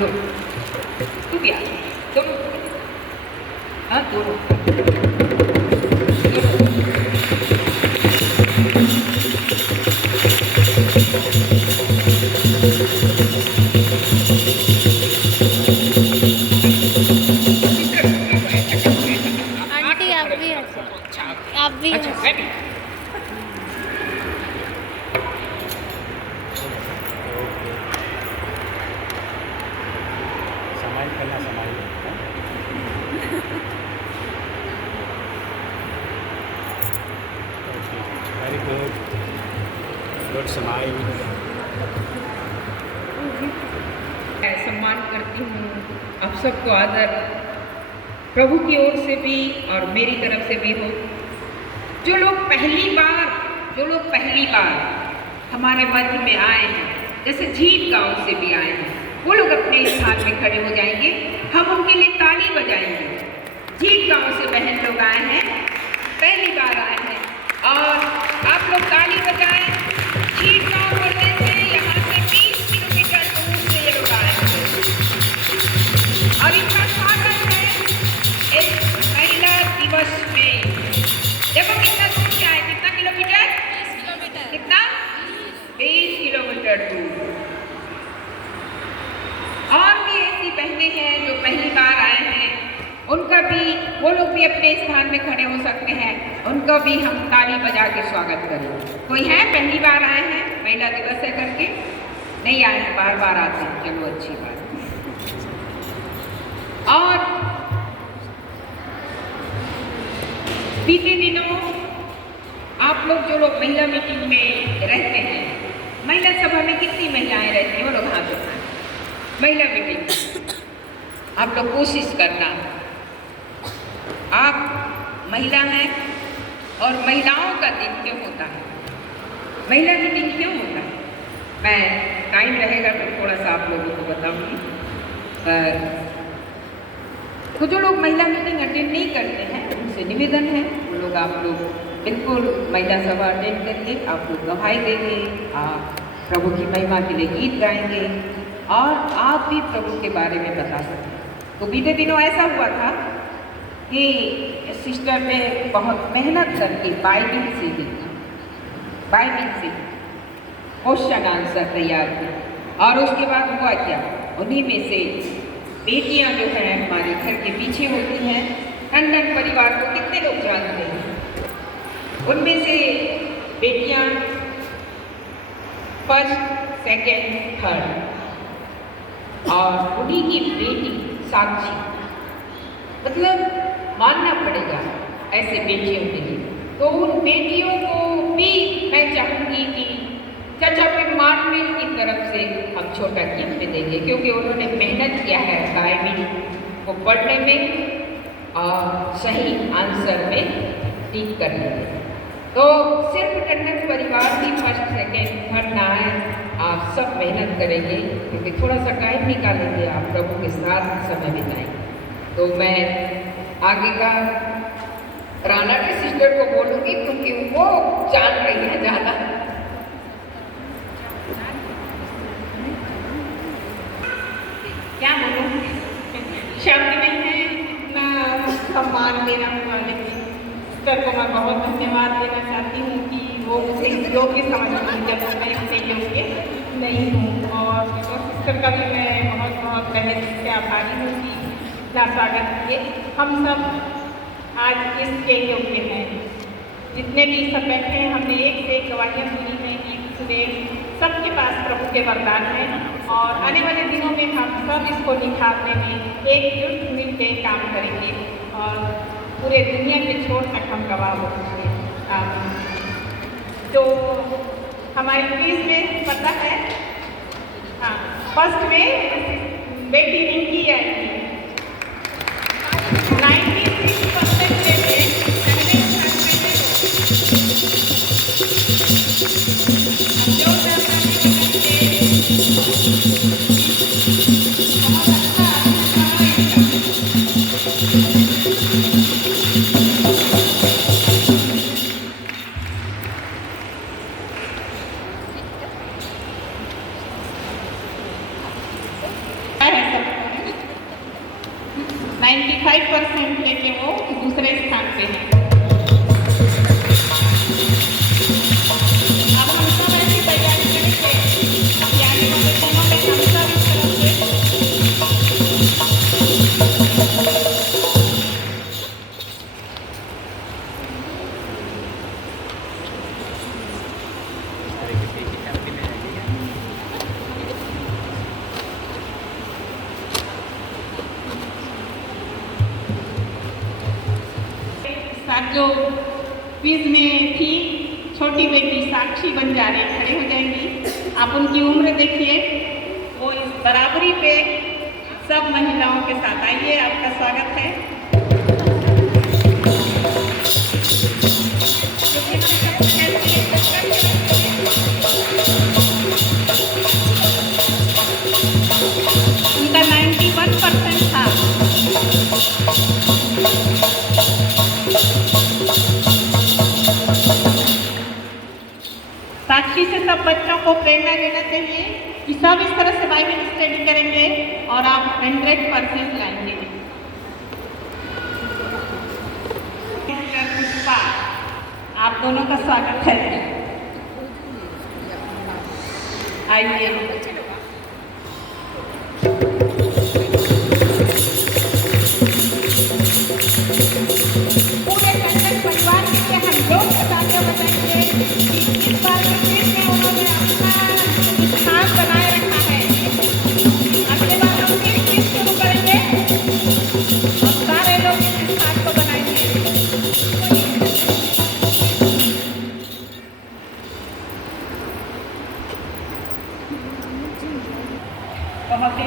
तू भी आ, तुम, हाँ दोनों। आंटी आप भी आप भी अच्छा, मैं भी। समाइल करना, समाइल। short smile. मैं सम्मान करती हूँ आप सबको आदर प्रभु की ओर से भी और मेरी तरफ से भी हो। जो लोग पहली बार हमारे मध्य में आए हैं, जैसे झील गांव से भी आए हैं, वो लोग अपने स्थान में खड़े हो जाएंगे, हम उनके लिए ताली बजाएंगे। झील गांव से बहन लोग आए हैं, पहली बार आए हैं, और आप लोग ताली बजाएं। झील गांव बोलने से यहाँ से 20 किलोमीटर दूर से ये लोग आए हैं और इनका स्वागत है इस महिला दिवस में। देखो कितना दूर से आए, कितना किलोमीटर? 20 किलोमीटर। कितना? 20 किलोमीटर दूर। और भी ऐसी बहनें हैं जो पहली बार आए हैं, उनका भी, वो लोग भी अपने स्थान में खड़े हो सकते हैं, उनको भी हम ताली बजा के स्वागत करें। कोई है पहली बार आए हैं, महिला दिवस है करके? नहीं आए हैं, बार बार आते हैं, चलो अच्छी बात। और बीते दिनों आप लोग जो लोग महिला मीटिंग में रहते हैं, महिला सभा में कितनी महिलाएं रहती हैं? वो लोग हाथ उठाएं। महिला मीटिंग आप लोग कोशिश करना, आप महिला हैं और महिलाओं का दिन क्यों होता है, महिला मीटिंग क्यों होता है, मैं टाइम रहेगा तो थोड़ा सा आप लोगों को बताऊंगी। पर तो जो लोग महिला मीटिंग अटेंड नहीं करते हैं, उनसे निवेदन है वो लोग, आप लोग बिल्कुल महिला सभा अटेंड करिए। आप लोग गवाही देंगे, आप प्रभु की महिमा के लिए गीत गाएंगे और आप भी प्रभु के बारे में बता सकते हैं। तो बीते दिनों ऐसा हुआ था कि सिस्टर ने बहुत मेहनत करके बाइबिल से क्वेश्चन आंसर तैयार किया, और उसके बाद हुआ क्या, उन्हीं में से बेटियां जो हैं हमारे घर के पीछे होती हैं, टंडन परिवार को कितने लोग जानते हैं? उनमें से बेटियां फर्स्ट, सेकेंड, थर्ड, और उन्हीं की बेटी साक्षी, मतलब मानना पड़ेगा ऐसे बेटियों के लिए। तो उन बेटियों को भी मैं चाहूँगी कि चाचा पे मार्मिल की तरफ से हम छोटा गिफ्ट देंगे, क्योंकि उन्होंने मेहनत किया है बाइबिल को पढ़ने में और सही आंसर में टिक करने में। तो सिर्फ टंडन परिवार भी फर्स्ट, सेकेंड, थर्ड ना आए, आप सब मेहनत करेंगे, क्योंकि थोड़ा सा टाइम निकालेंगे, आप प्रभु के साथ समय बिताएंगे। तो मैं आगे का राना के सिस्टर को बोलूँगी, क्योंकि वो जान रही है ज़्यादा। क्या बोलूँ, शब्द नहीं है इतना सम्मान देना वाले सिस्टर को मैं बहुत धन्यवाद देना चाहती हूँ कि वो मुझे योग्य समझती है जब मैं इससे योग्य नहीं हूँ। और सिस्टर का भी मैं बहुत बहुत तहे दिल से आभारी हूँ कि इतना स्वागत किए। हम सब आज इसके योग्य हैं, जितने भी सब बैठे हैं, हमने एक से एक गवाहियाँ सुनी हैं, गीत सुने, सबके पास प्रभु के वरदान हैं, और आने वाले दिनों में हम सब इसको निखारने में एकजुट मिलकर काम करेंगे और पूरे दुनिया के छोर तक हम गवाह होंगे। तो हमारे क्विज में पता है, हाँ, फर्स्ट में बेटी रिंकी आएगी, 96% लेते पहले लेके वो दूसरे स्थान पे है। अब हम सब ऐसी तैयारी करेंगे कि आने वाले दिनों में हम सब इस तरह जो क्विज में थी छोटी बेटी साक्षी बंजारे खड़े हो जाएंगी। आप उनकी उम्र देखिए, वो इस बराबरी पे सब महिलाओं के साथ आइए, आपका स्वागत है। उनका 91% था। साक्षी से सब बच्चों को प्रेरणा लेना चाहिए कि सब इस तरह से बाइबल स्टडी करेंगे और आप 100% लाएंगे। पुष्पा, आप दोनों का स्वागत है। आइए। पूरे कंचन परिवार के लिए हम लोग बताते बताएंगे कि इस बार के ट्रिप में उन्होंने अपना स्थान बनाए रखा है। अगले बार हम फिर ट्रिप शुरू करेंगे और सारे लोग इस स्थान को बनाएंगे। बहुत ही